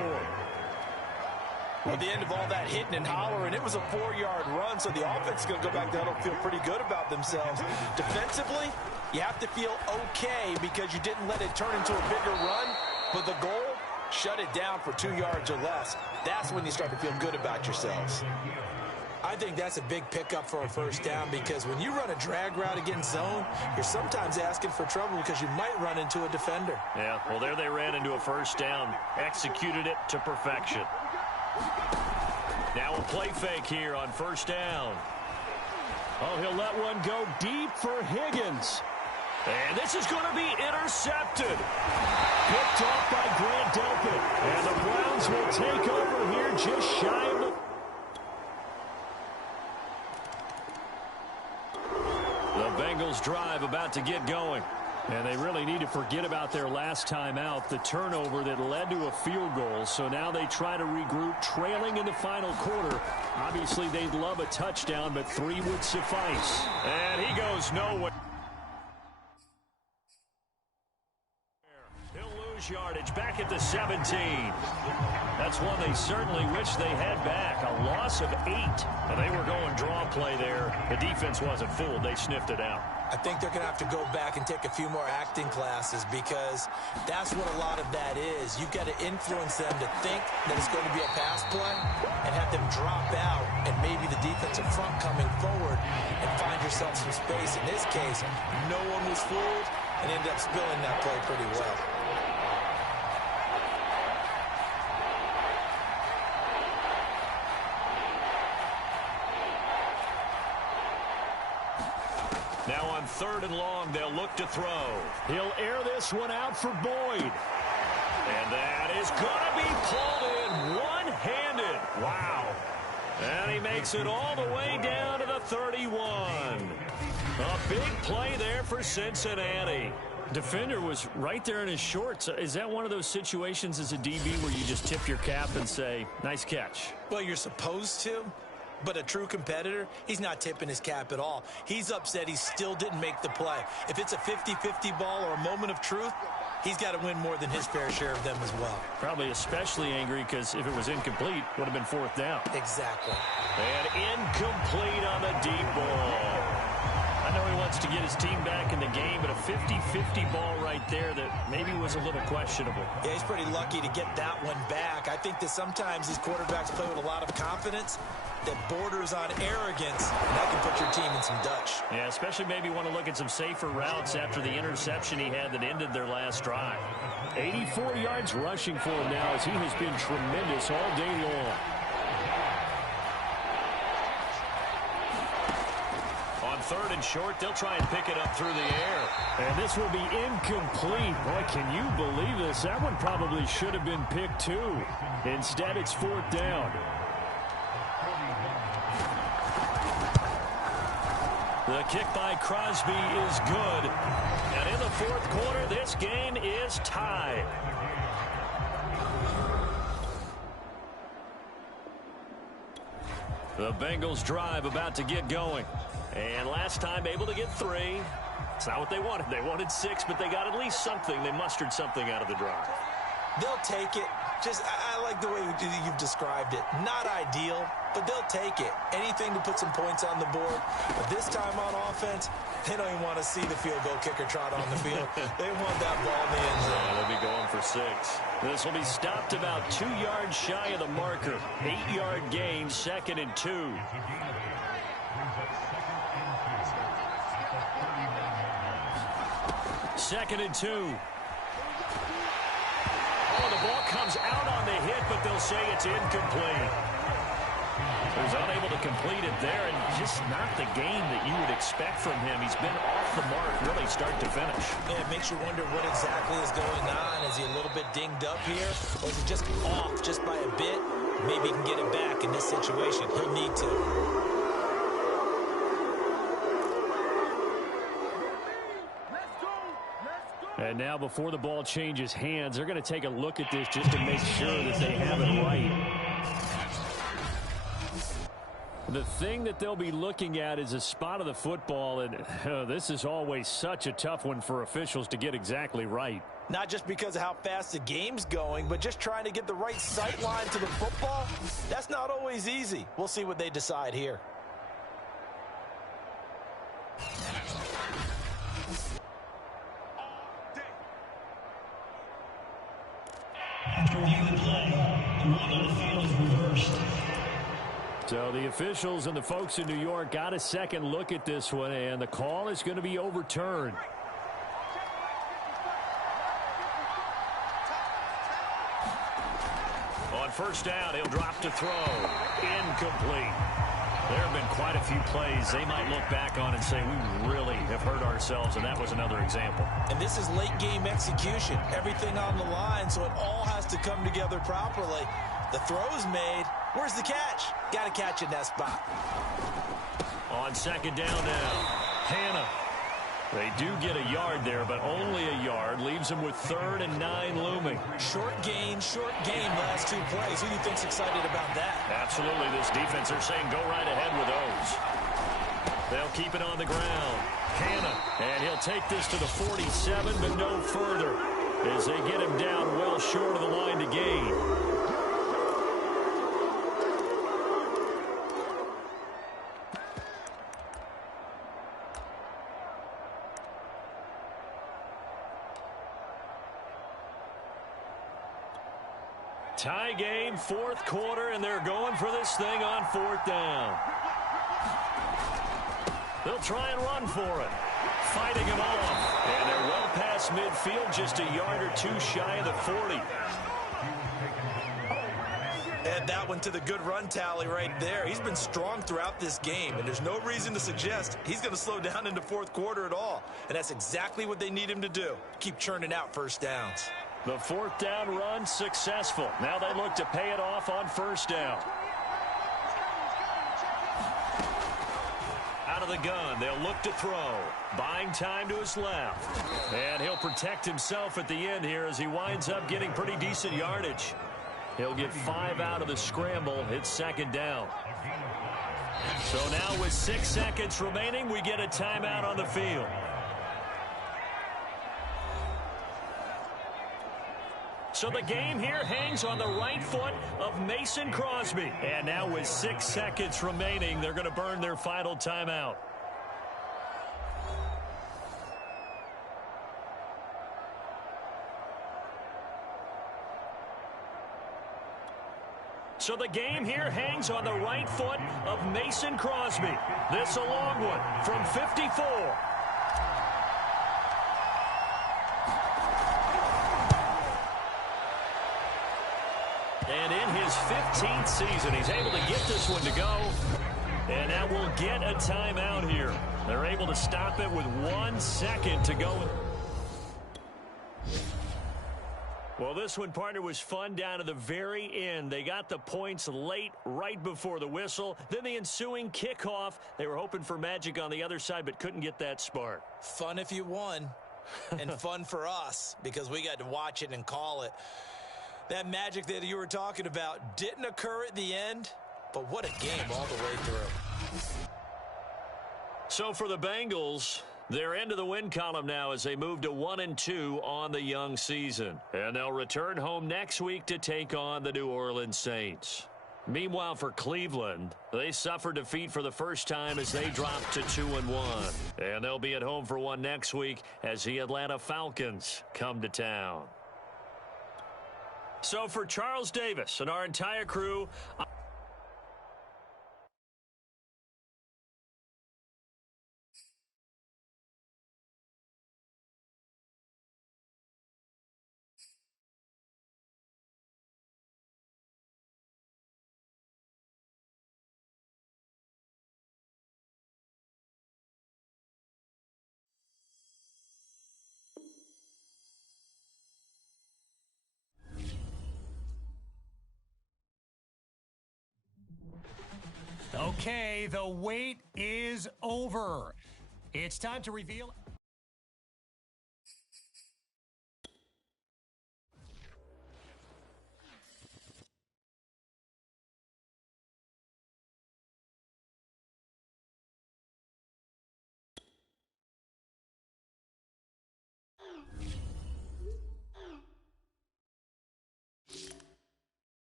At the end of all that hitting and hollering, it was a 4-yard run, so the offense is going to go back down and feel pretty good about themselves. Defensively, you have to feel okay because you didn't let it turn into a bigger run, but the goal, shut it down for 2 yards or less. That's when you start to feel good about yourselves. I think that's a big pickup for a first down because when you run a drag route against zone, you're sometimes asking for trouble because you might run into a defender. Yeah, well, there they ran into a first down. Executed it to perfection. Now a play fake here on first down. Oh, he'll let one go deep for Higgins. And this is going to be intercepted. Picked off by Grant Delpit. And the Browns will take over here just shy of the... The Bengals drive about to get going. And they really need to forget about their last time out, the turnover that led to a field goal. So now they try to regroup, trailing in the final quarter. Obviously, they'd love a touchdown, but 3 would suffice. And he goes nowhere. Yardage back at the 17. That's one they certainly wish they had back. A loss of 8. And they were going draw play there. The defense wasn't fooled. They sniffed it out. I think they're going to have to go back and take a few more acting classes because that's what a lot of that is. You've got to influence them to think that it's going to be a pass play and have them drop out and maybe the defensive front coming forward and find yourself some space. In this case, no one was fooled and ended up spilling that play pretty well. Now on 3rd and long, they'll look to throw. He'll air this one out for Boyd. And that is going to be pulled in one-handed. Wow. And he makes it all the way down to the 31. A big play there for Cincinnati. Defender was right there in his shorts. Is that one of those situations as a DB where you just tip your cap and say, nice catch? Well, you're supposed to. But a true competitor, he's not tipping his cap at all. He's upset he still didn't make the play. If it's a 50-50 ball or a moment of truth, he's got to win more than his fair share of them as well. Probably especially angry because if it was incomplete, it would have been 4th down. Exactly. And incomplete on the deep ball. I know he wants to get his team back in the game, but a 50-50 ball right there that maybe was a little questionable. Yeah, he's pretty lucky to get that one back. I think that sometimes these quarterbacks play with a lot of confidence that borders on arrogance, and that can put your team in some Dutch. Yeah, especially maybe want to look at some safer routes after the interception he had that ended their last drive. 84 yards rushing for him now as he has been tremendous all day long. On 3rd and short, they'll try and pick it up through the air. And this will be incomplete. Boy, can you believe this? That one probably should have been picked too. Instead, it's 4th down. The kick by Crosby is good. And in the 4th quarter, this game is tied. The Bengals drive about to get going. And last time able to get 3. It's not what they wanted. They wanted 6, but they got at least something. They mustered something out of the drive. They'll take it. I like the way you've described it. Not ideal, but they'll take it. Anything to put some points on the board. But this time on offense, they don't even want to see the field goal kicker trot on the field. They want that ball in the end zone. Yeah, they'll be going for 6. This will be stopped about 2 yards shy of the marker. 8-yard gain, 2nd and 2. Second and 2. Oh, the ball comes out on the hit, but they'll say it's incomplete. He was unable to complete it there, and just not the game that you would expect from him. He's been off the mark really start to finish. Yeah, it makes you wonder what exactly is going on. Is he a little bit dinged up here, or is he just off just by a bit? Maybe he can get it back in this situation. He'll need to. And now before the ball changes hands, they're going to take a look at this just to make sure that they have it right. The thing that they'll be looking at is a spot of the football, and this is always such a tough one for officials to get exactly right. Not just because of how fast the game's going, but just trying to get the right sight line to the football. That's not always easy. We'll see what they decide here. After reviewing the play, the rule on the field is reversed. So the officials and the folks in New York got a second look at this one, and the call is going to be overturned. On 1st down, he'll drop to throw. Incomplete. There have been quite a few plays they might look back on and say, we really have hurt ourselves, and that was another example. And this is late game execution. Everything on the line, so it all has to come together properly. The throw's made. Where's the catch? Got to catch in that spot. On 2nd down now, Hannah. They do get a yard there, but only a yard. Leaves them with 3rd and 9 looming. Short game last 2 plays. Who do you think's excited about that? Absolutely, this defense, they're saying go right ahead with those. They'll keep it on the ground. Hannah, and he'll take this to the 47, but no further as they get him down well short of the line to gain. Tie game, fourth quarter, and they're going for this thing on fourth down. They'll try and run for it. Fighting him off. And they're well past midfield, just a yard or two shy of the 40. Add that one to the good run tally right there. He's been strong throughout this game, and there's no reason to suggest he's going to slow down in the fourth quarter at all. And that's exactly what they need him to do. Keep churning out first downs. The fourth down run successful. Now they look to pay it off on first down. Out of the gun, they'll look to throw. Buying time to his left. And he'll protect himself at the end here as he winds up getting pretty decent yardage. He'll get 5 out of the scramble. It's second down. So now with 6 seconds remaining, we get a timeout on the field. So the game here hangs on the right foot of Mason Crosby. And now with 6 seconds remaining, they're going to burn their final timeout. So the game here hangs on the right foot of Mason Crosby. This a long one from 54. And in his 15th season, he's able to get this one to go. And that will get a timeout here. They're able to stop it with 1 second to go. Well, this one, partner, was fun down to the very end. They got the points late, right before the whistle. Then the ensuing kickoff. They were hoping for magic on the other side, but couldn't get that spark. Fun if you won, and fun for us because we got to watch it and call it. That magic that you were talking about didn't occur at the end, but what a game all the way through. So for the Bengals, they're into the win column now as they move to 1-2 on the young season. And they'll return home next week to take on the New Orleans Saints. Meanwhile, for Cleveland, they suffered defeat for the first time as they dropped to 2-1. And they'll be at home for one next week as the Atlanta Falcons come to town. So for Charles Davis and our entire crew, Okay, the wait is over. It's time to reveal.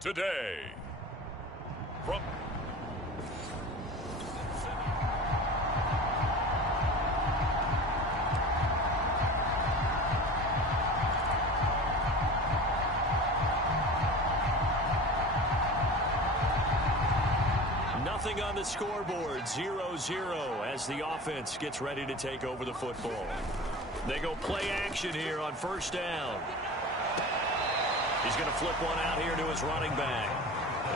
today. From nothing on the scoreboard, 0-0 as the offense gets ready to take over the football. They go play action here on first down. He's going to flip one out here to his running back.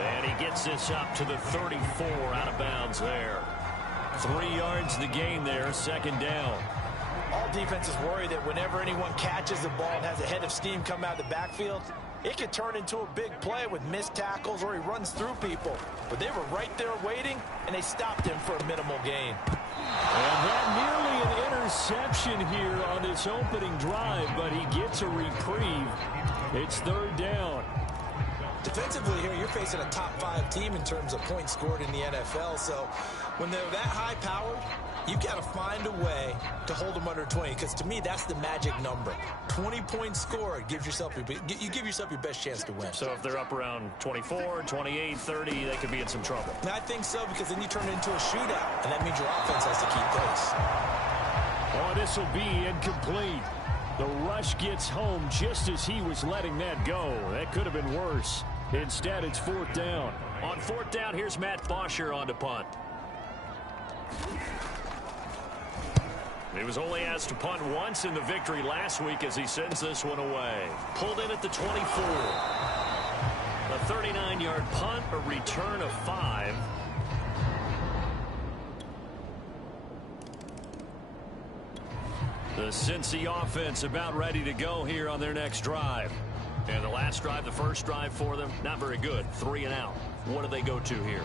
And he gets this up to the 34 out of bounds there. 3 yards the gain there, second down. All defenses worry that whenever anyone catches the ball and has a head of steam come out of the backfield, it could turn into a big play with missed tackles or he runs through people. But they were right there waiting, and they stopped him for a minimal gain. And that nearly an interception here on this opening drive, but he gets a reprieve. It's third down. Defensively here, you're facing a top 5 team in terms of points scored in the NFL. So when they're that high powered, you've got to find a way to hold them under 20, because to me, that's the magic number. 20 points scored gives yourself you give yourself your best chance to win. So if they're up around 24, 28, 30, they could be in some trouble. And I think so, because then you turn it into a shootout, and that means your offense has to keep pace. Oh, this will be incomplete. The rush gets home just as he was letting that go. That could have been worse. Instead, it's fourth down. On fourth down, here's Matt Bosher on to punt. He was only asked to punt once in the victory last week as he sends this one away. Pulled in at the 24. A 39-yard punt, a return of 5. The Cincy offense about ready to go here on their next drive. And the last drive, the first drive for them, not very good. 3 and out. What do they go to here?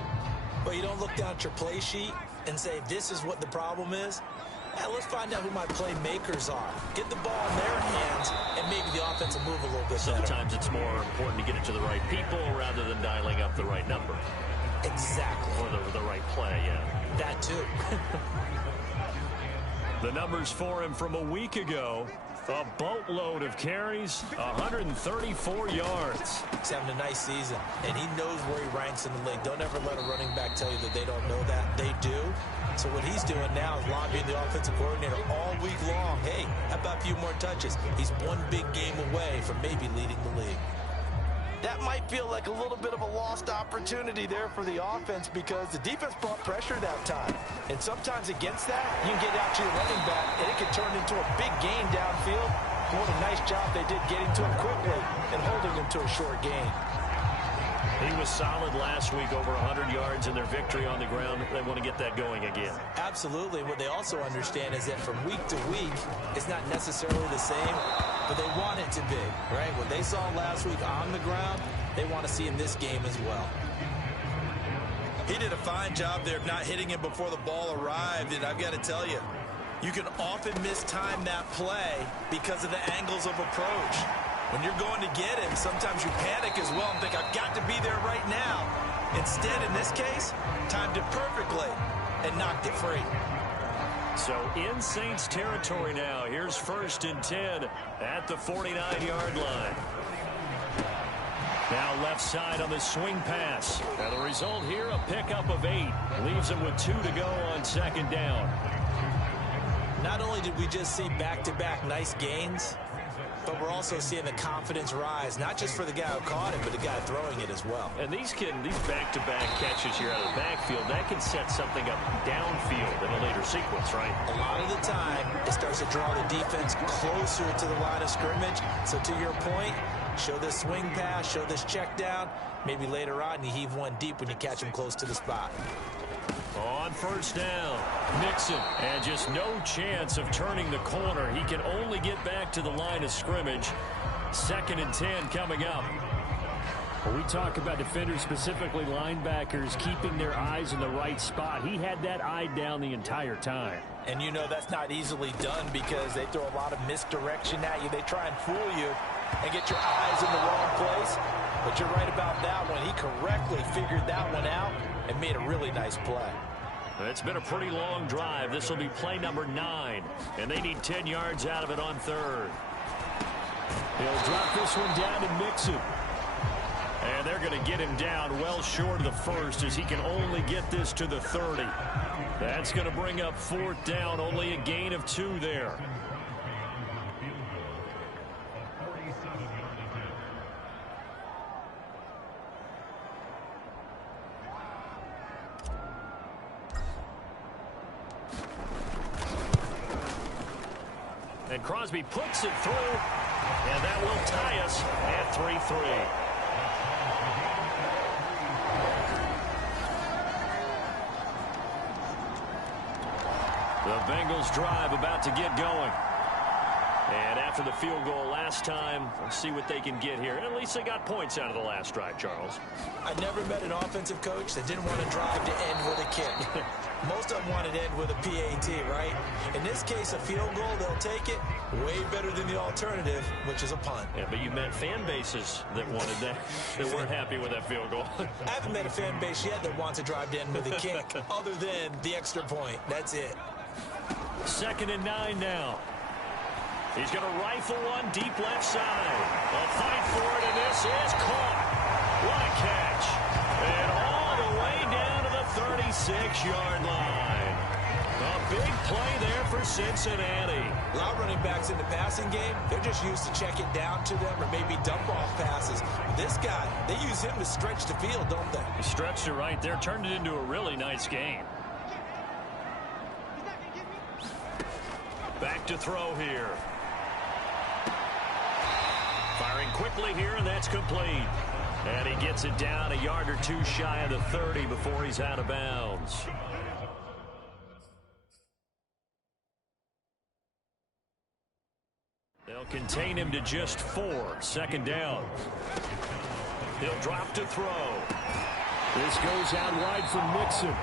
Well, you don't look down at your play sheet and say, this is what the problem is. Let's find out who my playmakers are. Get the ball in their hands, and maybe the offense will move a little bit better. Sometimes it's more important to get it to the right people rather than dialing up the right number. Exactly. Or the right play, yeah. That too. The numbers for him from a week ago. A boatload of carries, 134 yards. He's having a nice season, and he knows where he ranks in the league. Don't ever let a running back tell you that they don't know that. They do. So what he's doing now is lobbying the offensive coordinator all week long. Hey, how about a few more touches? He's one big game away from maybe leading the league. That might feel like a little bit of a lost opportunity there for the offense, because the defense brought pressure that time. And sometimes against that, you can get out to your running back, and it can turn into a big gain downfield. What a nice job they did getting to him quickly and holding him to a short gain. He was solid last week, over 100 yards in their victory on the ground. They want to get that going again. Absolutely. What they also understand is that from week to week, it's not necessarily the same, but they want it to be, right? What they saw last week on the ground, they want to see in this game as well. He did a fine job there of not hitting him before the ball arrived, and I've got to tell you, you can often mistime that play because of the angles of approach. When you're going to get him, sometimes you panic as well and think, I've got to be there right now. Instead, in this case, timed it perfectly and knocked it free. So in Saints territory now. Here's 1st and 10 at the 49-yard line. Now left side on the swing pass. Now the result here, a pickup of 8. Leaves him with 2 to go on second down. Not only did we just see back-to-back nice gains, but we're also seeing the confidence rise, not just for the guy who caught it, but the guy throwing it as well. And these back-to-back catches here out of the backfield, that can set something up downfield in a later sequence, right? A lot of the time, it starts to draw the defense closer to the line of scrimmage. So to your point, show this swing pass, show this check down. Maybe later on, you heave one deep when you catch him close to the spot. On first down, Mixon, and just no chance of turning the corner. He can only get back to the line of scrimmage. 2nd and 10 coming up. Well, we talk about defenders, specifically linebackers, keeping their eyes in the right spot. He had that eye down the entire time. And you know that's not easily done because they throw a lot of misdirection at you. They try and fool you and get your eyes in the wrong place. But you're right about that one. He correctly figured that one out and made a really nice play. It's been a pretty long drive. This will be play number 9, and they need 10 yards out of it on 3rd. He'll drop this one down to Mixon. And they're going to get him down well short of the first as he can only get this to the 30. That's going to bring up 4th down, only a gain of 2 there. And Crosby puts it through, and that will tie us at 3-3. The Bengals drive about to get going. And after the field goal last time, let's see what they can get here. And at least they got points out of the last drive, Charles. I never met an offensive coach that didn't want to drive to end with a kick. Most of them wanted to end with a PAT, right? In this case, a field goal, they'll take it. Way better than the alternative, which is a punt. Yeah, but you met fan bases that wanted that, that weren't happy with that field goal. I haven't met a fan base yet that wants to drive to end with a kick, other than the extra point. That's it. 2nd and 9 now. He's going to rifle one deep left side. They'll fight for it, and this is caught. What a catch. And all the way down to the 36-yard line. A big play there for Cincinnati. A lot of running backs in the passing game, they're just used to check it down to them or maybe dump-off passes. This guy, they use him to stretch the field, don't they? He stretched it right there, turned it into a really nice game. Back to throw here. Firing quickly here, and that's complete. And he gets it down a yard or 2 shy of the 30 before he's out of bounds. They'll contain him to just 4. 2nd down. He'll drop to throw. This goes out wide for Mixon.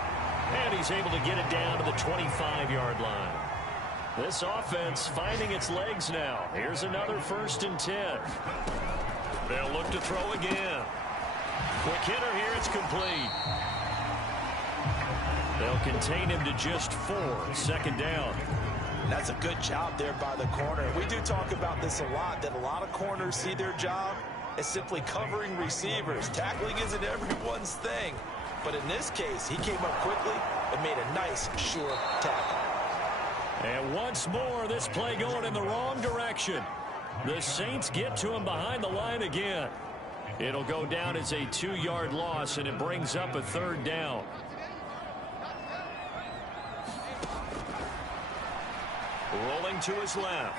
And he's able to get it down to the 25-yard line. This offense finding its legs now. Here's another 1st and 10. They'll look to throw again. Quick hitter here, it's complete. They'll contain him to just 4. 2nd down. That's a good job there by the corner. We do talk about this a lot, that a lot of corners see their job as simply covering receivers. Tackling isn't everyone's thing. But in this case, he came up quickly and made a nice, sure tackle. And once more, this play going in the wrong direction. The Saints get to him behind the line again. It'll go down as a 2-yard loss, and it brings up a 3rd down. Rolling to his left.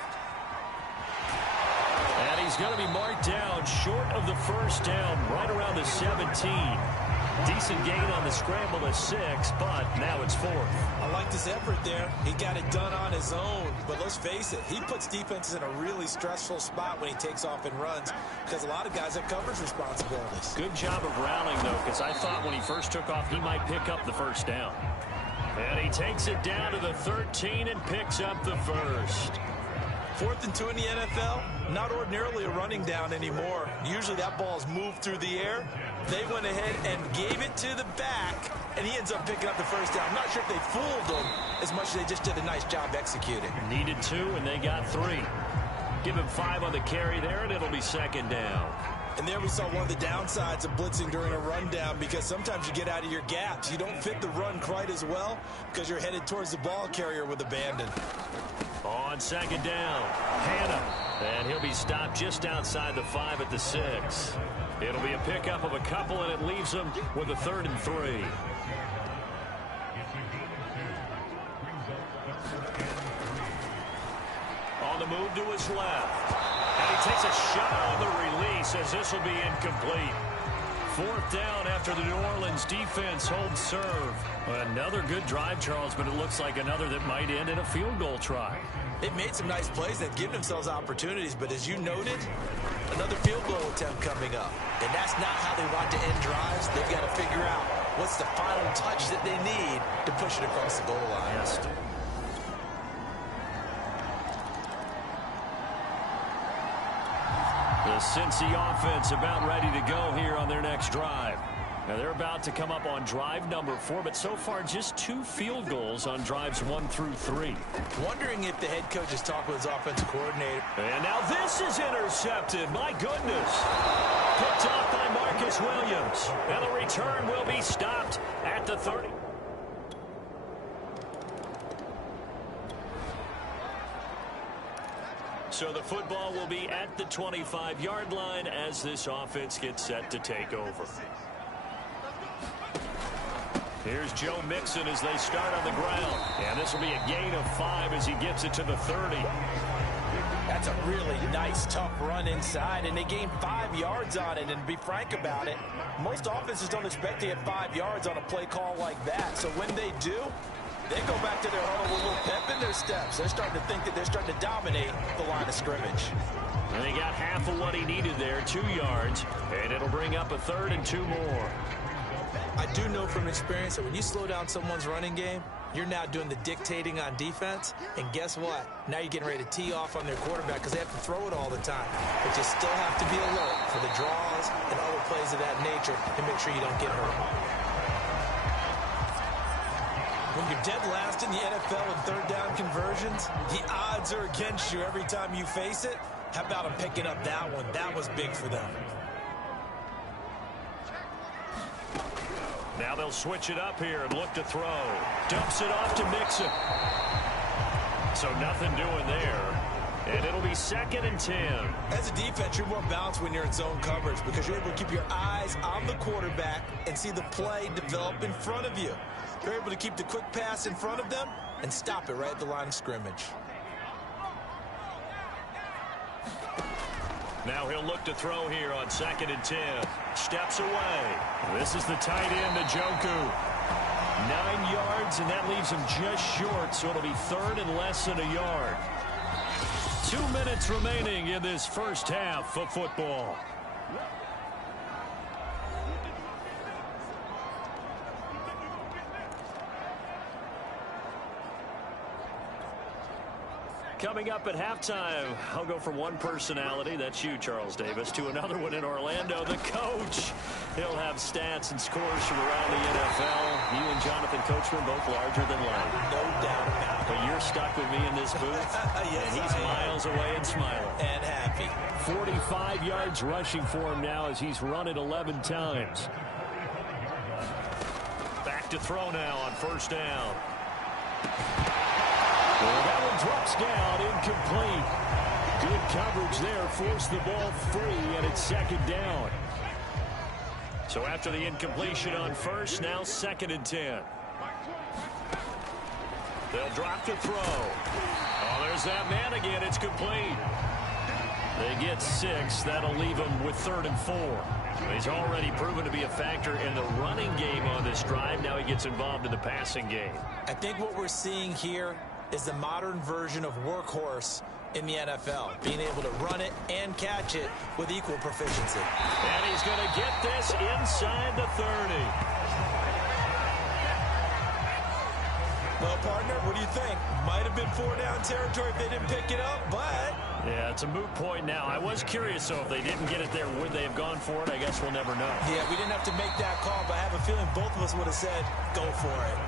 And he's going to be marked down short of the 1st down, right around the 17. Decent gain on the scramble to 6, but now it's 4th. I like this effort there. He got it done on his own. But let's face it, he puts defenses in a really stressful spot when he takes off and runs because a lot of guys have coverage responsibilities. Good job of rallying, though, because I thought when he first took off, he might pick up the 1st down. And he takes it down to the 13 and picks up the 1st. 4th and 2 in the NFL, not ordinarily a running down anymore. Usually that ball's moved through the air. They went ahead and gave it to the back, and he ends up picking up the 1st down. I'm not sure if they fooled him as much as they just did a nice job executing. Needed 2, and they got 3. Give him 5 on the carry there, and it'll be 2nd down. And there we saw one of the downsides of blitzing during a rundown because sometimes you get out of your gaps. You don't fit the run quite as well because you're headed towards the ball carrier with abandon. On 2nd down, Hannah. And he'll be stopped just outside the 5 at the 6. It'll be a pickup of a couple, and it leaves him with a 3rd and 3. On the move to his left. And he takes a shot on the release as this will be incomplete. 4th down after the New Orleans defense holds serve. Another good drive, Charles, but it looks like another that might end in a field goal try. They've made some nice plays. They've given themselves opportunities, but as you noted, another field goal attempt coming up. And that's not how they want to end drives. They've got to figure out what's the final touch that they need to push it across the goal line. Yes. The Cincy offense about ready to go here on their next drive. Now they're about to come up on drive number 4, but so far just 2 field goals on drives 1 through 3. Wondering if the head coach is talking with his offensive coordinator. And now this is intercepted. My goodness. Picked off by Mark Marcus Williams. And the return will be stopped at the 30. So the football will be at the 25-yard line as this offense gets set to take over. Here's Joe Mixon as they start on the ground. And this will be a gain of 5 as he gets it to the 30. That's a really nice, tough run inside, and they gained 5 yards on it. And to be frank about it, most offenses don't expect to get 5 yards on a play call like that. So when they do, they go back to their huddle with a little pep in their steps. They're starting to think that they're starting to dominate the line of scrimmage. And they got half of what he needed there, 2 yards, and it'll bring up a 3rd and 2 more. I do know from experience that when you slow down someone's running game, you're now doing the dictating on defense. And guess what? Now you're getting ready to tee off on their quarterback because they have to throw it all the time. But you still have to be alert for the draws and other plays of that nature to make sure you don't get hurt. When you're dead last in the NFL in third down conversions, the odds are against you every time you face it. How about them picking up that one? That was big for them. Now they'll switch it up here and look to throw. Dumps it off to Mixon. So nothing doing there. And it'll be 2nd and 10. As a defense, you're more balanced when you're in zone coverage because you're able to keep your eyes on the quarterback and see the play develop in front of you. You're able to keep the quick pass in front of them and stop it right at the line of scrimmage. Now he'll look to throw here on 2nd and 10. Steps away. This is the tight end, Njoku. 9 yards, and that leaves him just short, so it'll be 3rd and less than a yard. 2 minutes remaining in this first half of football. Coming up at halftime, I'll go from one personality, that's you, Charles Davis, to another one in Orlando, the coach. He'll have stats and scores from around the NFL. You and Jonathan Coachman both larger than life. No doubt about it. But you're stuck with me in this booth, yes, and he's miles away and smiling. And happy. 45 yards rushing for him now as he's run it 11 times. Back to throw now on 1st down. Well, that one drops down, incomplete. Good coverage there, forced the ball free, and it's 2nd down. So after the incompletion on 1st, now 2nd and 10. They'll drop to throw. Oh, there's that man again. It's complete. They get 6. That'll leave them with 3rd and 4. He's already proven to be a factor in the running game on this drive. Now he gets involved in the passing game. I think what we're seeing here is the modern version of workhorse in the NFL, being able to run it and catch it with equal proficiency. And he's going to get this inside the 30. Well, partner, what do you think? Might have been 4-down territory if they didn't pick it up, but... Yeah, it's a moot point now. I was curious, though, if they didn't get it there, would they have gone for it? I guess we'll never know. Yeah, we didn't have to make that call, but I have a feeling both of us would have said, go for it.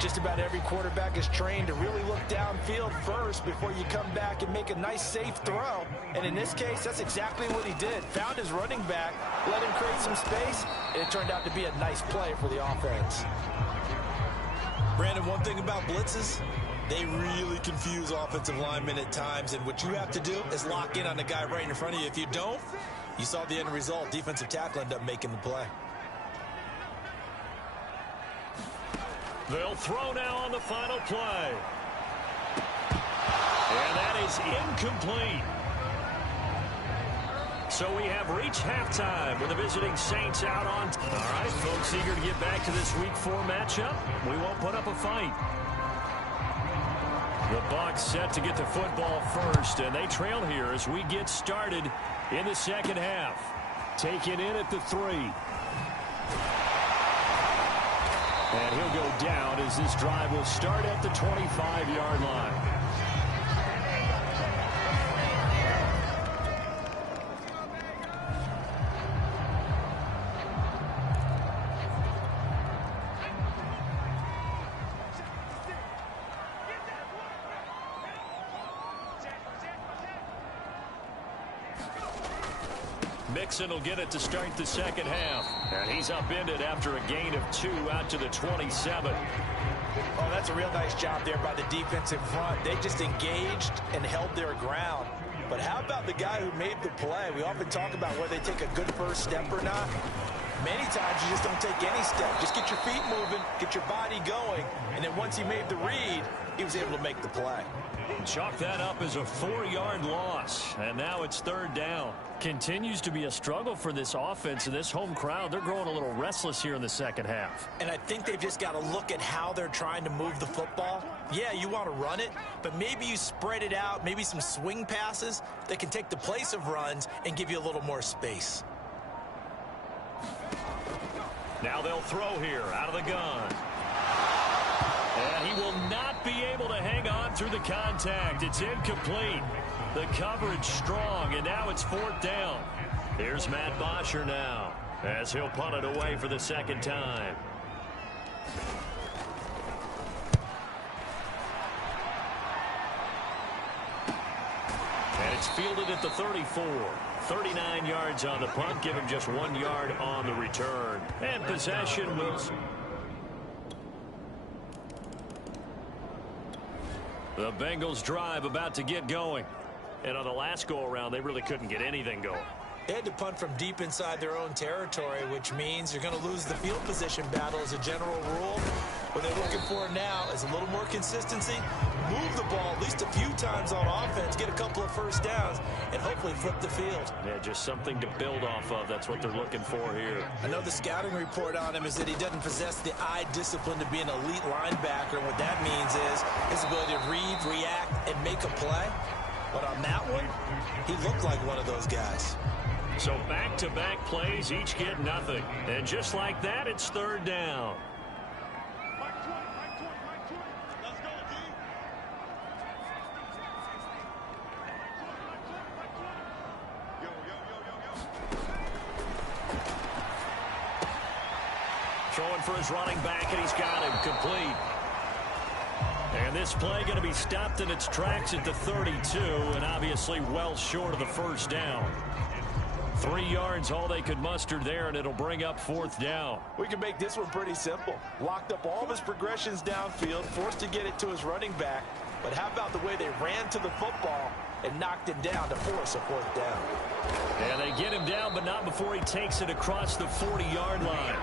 Just about every quarterback is trained to really look downfield first before you come back and make a nice, safe throw. And in this case, that's exactly what he did. Found his running back, let him create some space, and it turned out to be a nice play for the offense. Brandon, one thing about blitzes, they really confuse offensive linemen at times, and what you have to do is lock in on the guy right in front of you. If you don't, you saw the end result. Defensive tackle ended up making the play. They'll throw now on the final play. And that is incomplete. So we have reached halftime with the visiting Saints out on. All right, folks eager to get back to this Week 4 matchup. We won't put up a fight. The Bucs set to get the football first, and they trail here as we get started in the second half. Taken in at the 3. And he'll go down as this drive will start at the 25-yard line. Mixon will get it to start the second half. And he's upended after a gain of 2 out to the 27. Oh, that's a real nice job there by the defense in front. They just engaged and held their ground. But how about the guy who made the play? We often talk about whether they take a good first step or not. Many times you just don't take any step. Just get your feet moving, get your body going, and then once he made the read, he was able to make the play. Chalk that up as a 4-yard loss, and now it's 3rd down. Continues to be a struggle for this offense, and this home crowd, they're growing a little restless here in the second half. And I think they've just got to look at how they're trying to move the football. Yeah, you want to run it, but maybe you spread it out, maybe some swing passes that can take the place of runs and give you a little more space. Now they'll throw here out of the gun. And he will not be able to hang on through the contact. It's incomplete. The coverage strong, and now it's 4th down. Here's Matt Bosher now as he'll punt it away for the second time. And it's fielded at the 34. 39 yards on the punt, give him just 1 yard on the return. And possession was... The Bengals drive about to get going. And on the last go-around, they really couldn't get anything going. They had to punt from deep inside their own territory, which means you're going to lose the field position battle as a general rule. What they're looking for now is a little more consistency, move the ball at least a few times on offense, get a couple of first downs, and hopefully flip the field. Yeah, just something to build off of. That's what they're looking for here. I know the scouting report on him is that he doesn't possess the eye discipline to be an elite linebacker. And what that means is his ability to read, react, and make a play. But on that one, he looked like one of those guys. So back-to-back plays, each get nothing. And just like that, it's 3rd down. Throwing for his running back, and he's got him complete. And this play going to be stopped in its tracks at the 32, and obviously well short of the first down. 3 yards, all they could muster there, and it'll bring up 4th down. We can make this one pretty simple. Locked up all of his progressions downfield, forced to get it to his running back. But how about the way they ran to the football and knocked him down to force a 4th down? And they get him down, but not before he takes it across the 40-yard line.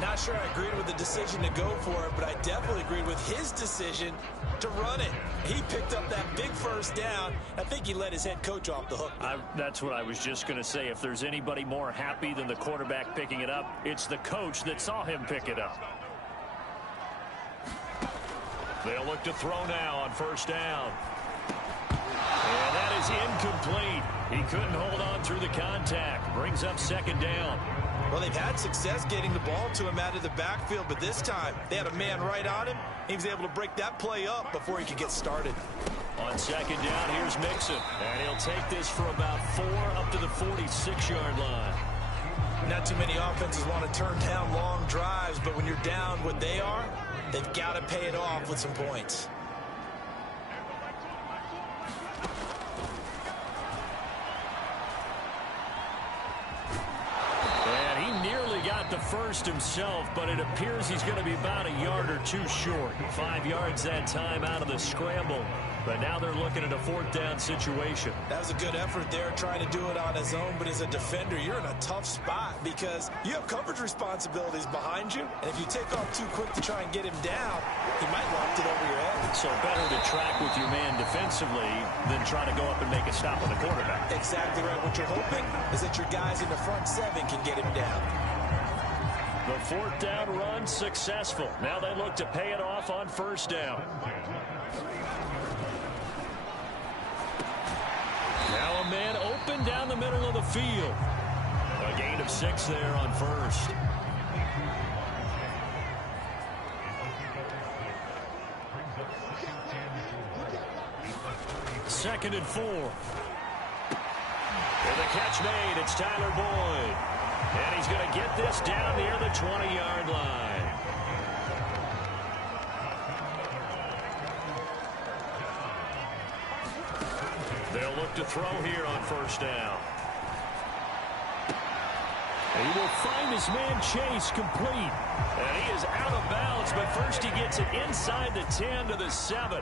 Not sure I agreed with the decision to go for it, but I definitely agreed with his decision to run it. He picked up that big first down. I think he let his head coach off the hook. That's what I was just going to say. If there's anybody more happy than the quarterback picking it up, it's the coach that saw him pick it up. They'll look to throw now on 1st down. And that is incomplete. He couldn't hold on through the contact. Brings up 2nd down. Well, they've had success getting the ball to him out of the backfield, but this time they had a man right on him. He was able to break that play up before he could get started. On 2nd down, here's Mixon. And he'll take this for about 4 up to the 46-yard line. Not too many offenses want to turn down long drives, but when you're down what they are, they've got to pay it off with some points. The first himself, but it appears he's going to be about a yard or 2 short. 5 yards that time out of the scramble, but now they're looking at a 4th down situation. That was a good effort there, trying to do it on his own, but as a defender, you're in a tough spot because you have coverage responsibilities behind you, and if you take off too quick to try and get him down, he might loft it over your head. So better to track with your man defensively than try to go up and make a stop on the quarterback. Exactly right. What you're hoping is that your guys in the front 7 can get him down. The 4th down run successful. Now they look to pay it off on 1st down. Now a man open down the middle of the field. A gain of 6 there on 1st. Second and 4. And the catch made. It's Tyler Boyd. And he's going to get this down near the 20-yard line. They'll look look to throw here on first down. He will find his man Chase complete. And he is out of bounds, but first he gets it inside the 10 to the 7.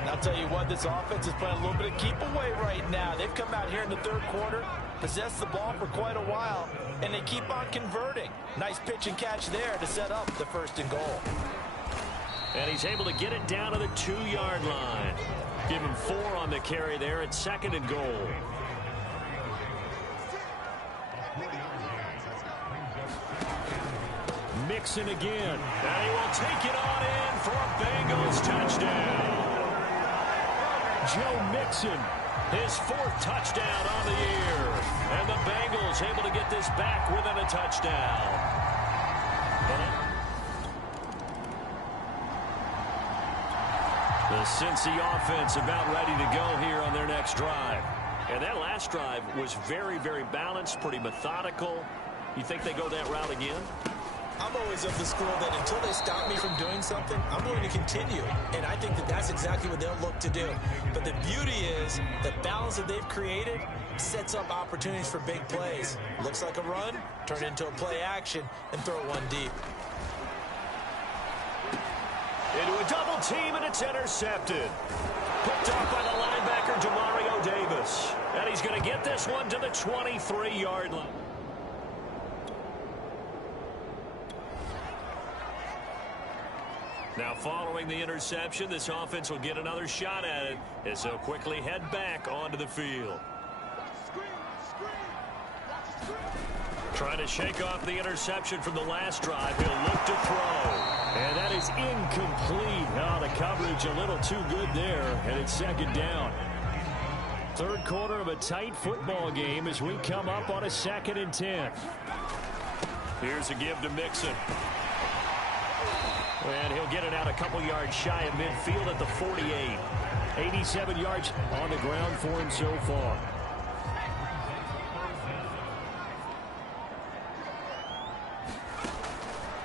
And I'll tell you what, this offense is playing a little bit of keep away right now. They've come out here in the third quarter, possessed the ball for quite a while, and they keep on converting. Nice pitch and catch there to set up the 1st and goal. And he's able to get it down to the 2-yard line. Give him 4 on the carry there at 2nd and goal. Mixon again. And he will take it on in for a Bengals touchdown. Joe Mixon. His 4th touchdown on the year. And the Bengals able to get this back within a touchdown. The Cincy offense about ready to go here on their next drive. And that last drive was very, very balanced, pretty methodical. You think they go that route again? I'm always of the school that until they stop me from doing something, I'm going to continue. And I think that that's exactly what they'll look to do. But the beauty is the balance that they've created sets up opportunities for big plays. Looks like a run, turn into a play action, and throw one deep. Into a double team, and it's intercepted. Picked off by the linebacker, Demario Davis. And he's going to get this one to the 23-yard line. Now, following the interception, this offense will get another shot at it as they'll quickly head back onto the field. Trying to shake off the interception from the last drive. He'll look to throw. And that is incomplete. Oh, the coverage a little too good there, and it's 2nd down. Third quarter of a tight football game as we come up on a 2nd and 10. Here's a give to Mixon. And he'll get it out a couple yards shy of midfield at the 48. 87 yards on the ground for him so far.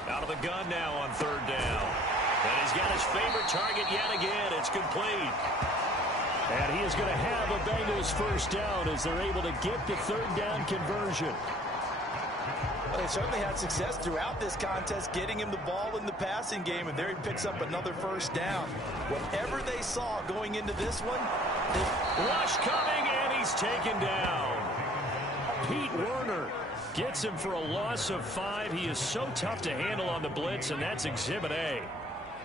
Out of the gun now on 3rd down. And he's got his favorite target yet again. It's complete. And he is going to have a Bengals 1st down as they're able to get the 3rd down conversion. Well, they certainly had success throughout this contest, getting him the ball in the passing game, and there he picks up another 1st down. Whatever they saw going into this one, rush coming, and he's taken down. Pete Werner gets him for a loss of 5. He is so tough to handle on the blitz, and that's Exhibit A.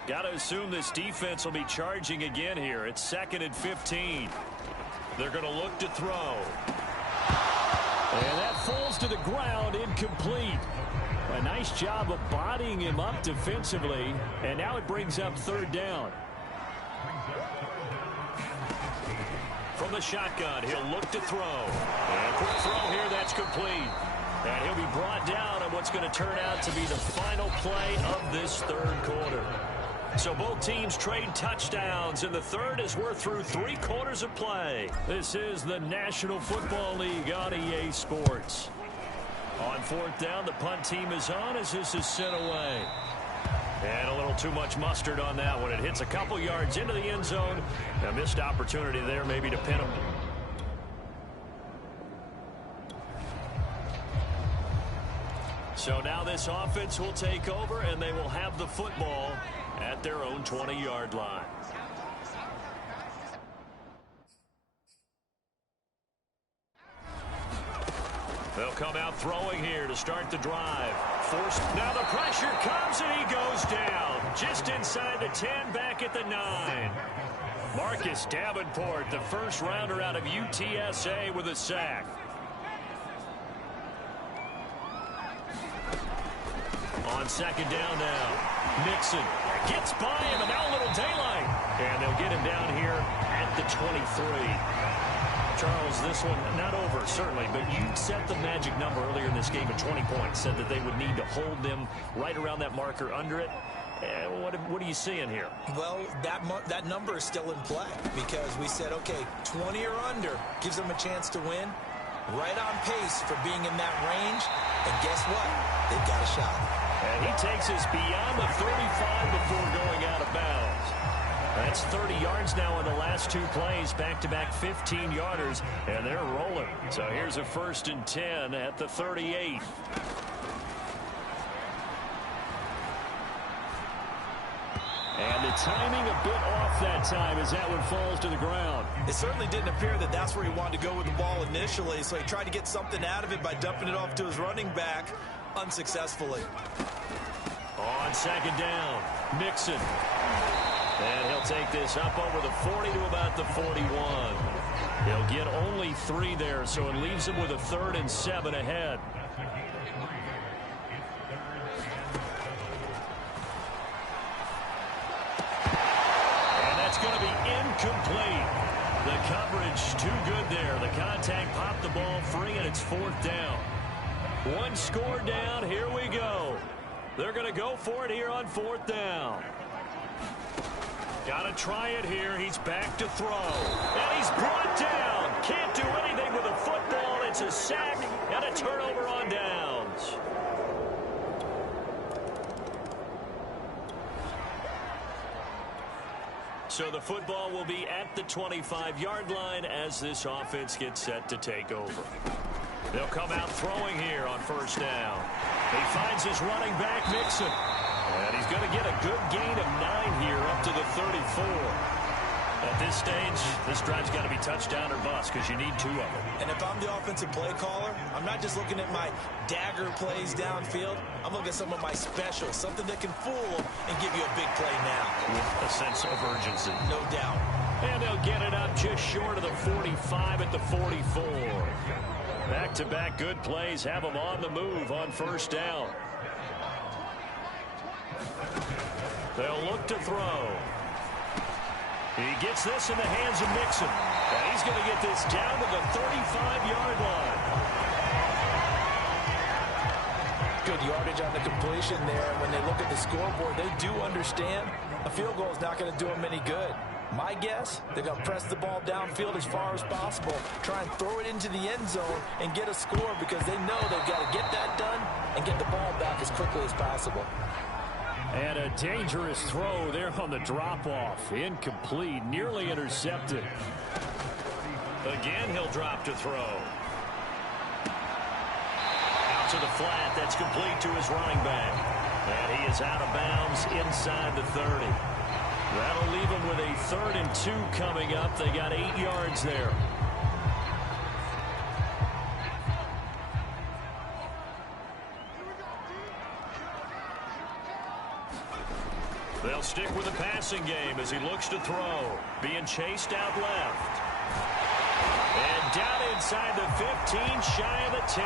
Got to assume this defense will be charging again here. It's 2nd and 15. They're going to look to throw. And that falls to the ground, incomplete. A nice job of bodying him up defensively, and now it brings up 3rd down. From the shotgun, he'll look to throw. And a quick throw here, that's complete. And he'll be brought down on what's going to turn out to be the final play of this 3rd quarter. So both teams trade touchdowns in the 3rd as we're through 3 quarters of play. This is the National Football League on EA Sports. On 4th down, the punt team is on as this is sent away. And a little too much mustard on that one. It hits a couple yards into the end zone. A missed opportunity there maybe to pin him. So now this offense will take over, and they will have the football at their own 20-yard line. They'll come out throwing here to start the drive. Forced. Now the pressure comes, and he goes down. Just inside the 10, back at the 9. Marcus Davenport, the first rounder out of UTSA, with a sack. On 2nd down now. Mixon gets by him, and now a little daylight. And they'll get him down here at the 23. Charles, this one not over, certainly, but you set the magic number earlier in this game at 20 points. Said that they would need to hold them right around that marker under it. What are you seeing here? Well, that number is still in play because we said, okay, 20 or under gives them a chance to win. Right on pace for being in that range. And guess what? They've got a shot. And he takes us beyond the 35 before going out of bounds. That's 30 yards now in the last two plays, back-to-back 15-yarders, and they're rolling. So here's a 1st and 10 at the 38. And the timing a bit off that time as that one falls to the ground. It certainly didn't appear that that's where he wanted to go with the ball initially, so he tried to get something out of it by dumping it off to his running back unsuccessfully. On 2nd down, Mixon. And he'll take this up over the 40 to about the 41. He'll get only 3 there, so it leaves him with a 3rd and 7 ahead. And that's going to be incomplete. The coverage too good there. The contact popped the ball free, and it's 4th down. 1 score down. Here we go. They're going to go for it here on 4th down. Got to try it here. He's back to throw. And he's brought down. Can't do anything with a football. It's a sack and a turnover on downs. So the football will be at the 25-yard line as this offense gets set to take over. They'll come out throwing here on 1st down. He finds his running back, Mixon. And he's going to get a good gain of 9 here up to the 34. At this stage, this drive's got to be touchdown or bust because you need 2 of them. And if I'm the offensive play caller, I'm not just looking at my dagger plays downfield. I'm looking at some of my specials, something that can fool them and give you a big play now. With a sense of urgency. No doubt. And they'll get it up just short of the 45 at the 44. Back-to-back good plays have them on the move on 1st down. They'll look to throw. He gets this in the hands of Mixon. And he's going to get this down to the 35-yard line. Good yardage on the completion there. When they look at the scoreboard, they do understand a field goal is not going to do them any good. My guess, they're going to press the ball downfield as far as possible, try and throw it into the end zone and get a score because they know they've got to get that done and get the ball back as quickly as possible. And a dangerous throw there on the drop-off. Incomplete, nearly intercepted. Again, he'll drop to throw. Out to the flat, that's complete to his running back. And he is out of bounds inside the 30. That'll leave him with a 3rd and 2 coming up. They got 8 yards there. They'll stick with the passing game as he looks to throw. Being chased out left. And down inside the 15, shy of the 10.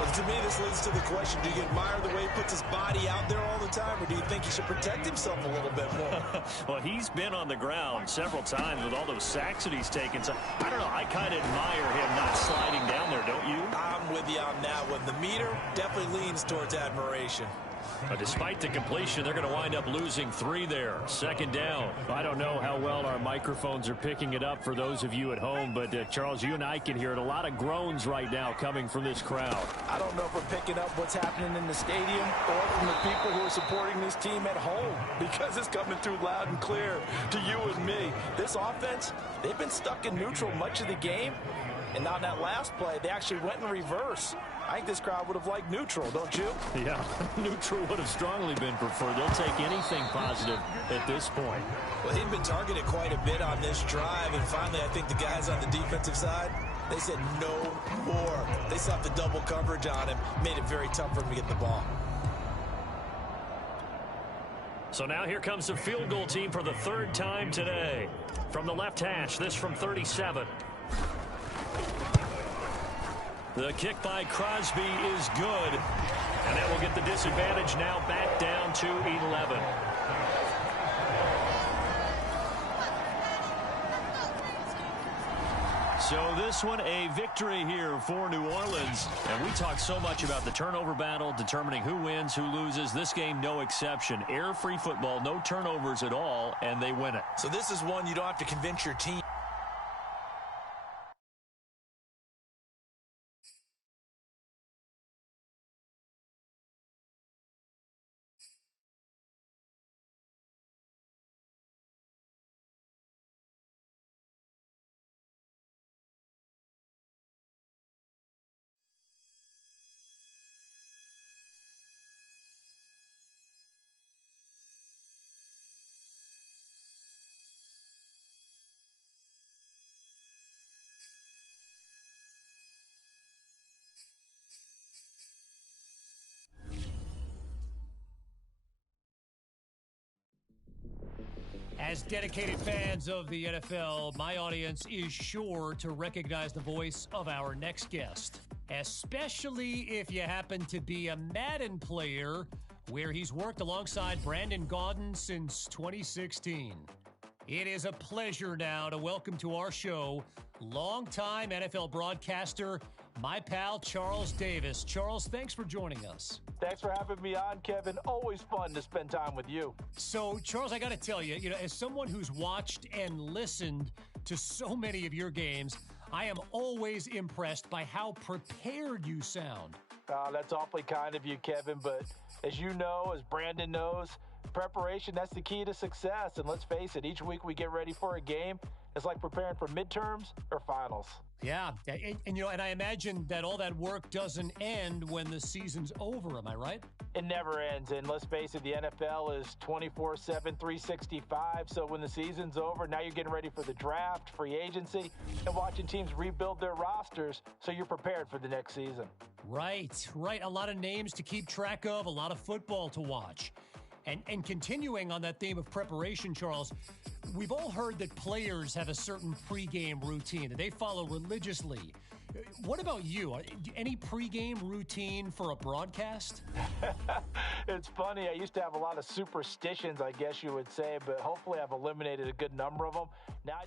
Well, to me, this leads to the question, do you admire the way he puts his body out there all the time, or do you think he should protect himself a little bit more? Well, he's been on the ground several times with all those sacks that he's taken. So, I don't know, I kind of admire him not sliding down there, don't you? I'm with you on that one. The meter definitely leans towards admiration. But despite the completion, they're going to wind up losing 3 there. 2nd down. I don't know how well our microphones are picking it up for those of you at home, but Charles, you and I can hear it. A lot of groans right now coming from this crowd. I don't know if we're picking up what's happening in the stadium or from the people who are supporting this team at home, because it's coming through loud and clear to you and me. This offense, they've been stuck in neutral much of the game, and on that last play, they actually went in reverse. I think this crowd would have liked neutral, don't you? Yeah, neutral would have strongly been preferred. They'll take anything positive at this point. Well, he'd been targeted quite a bit on this drive, and finally I think the guys on the defensive side, they said no more. They slapped the double coverage on him, made it very tough for him to get the ball. So now here comes the field goal team for the 3rd time today. From the left hash, this from 37. The kick by Crosby is good. And that will get the disadvantage now back down to 11. So this one a victory here for New Orleans. And we talk so much about the turnover battle, determining who wins, who loses. This game, no exception. Air-free football, no turnovers at all, and they win it. So this is one you don't have to convince your team. As dedicated fans of the NFL, my audience is sure to recognize the voice of our next guest, especially if you happen to be a Madden player where he's worked alongside Brandon Gaudin since 2016. It is a pleasure now to welcome to our show longtime NFL broadcaster, my pal Charles Davis. Charles, thanks for joining us. Thanks for having me on, Kevin. Always fun to spend time with you. So, Charles, I got to tell you, as someone who's watched and listened to so many of your games, I am always impressed by how prepared you sound. That's awfully kind of you, Kevin. But as you know, as Brandon knows, preparation, that's the key to success. And let's face it, each week we get ready for a game. It's like preparing for midterms or finals. Yeah, and I imagine that all that work doesn't end when the season's over, am I right? It never ends, and let's face it, the NFL is 24/7, 365, so when the season's over, now you're getting ready for the draft, free agency, and watching teams rebuild their rosters so you're prepared for the next season. Right. A lot of names to keep track of, a lot of football to watch. And continuing on that theme of preparation, Charles, we've all heard that players have a certain pregame routine that they follow religiously. What about you? Any pregame routine for a broadcast? It's funny. I used to have a lot of superstitions, I guess you would say, but hopefully I've eliminated a good number of them. Now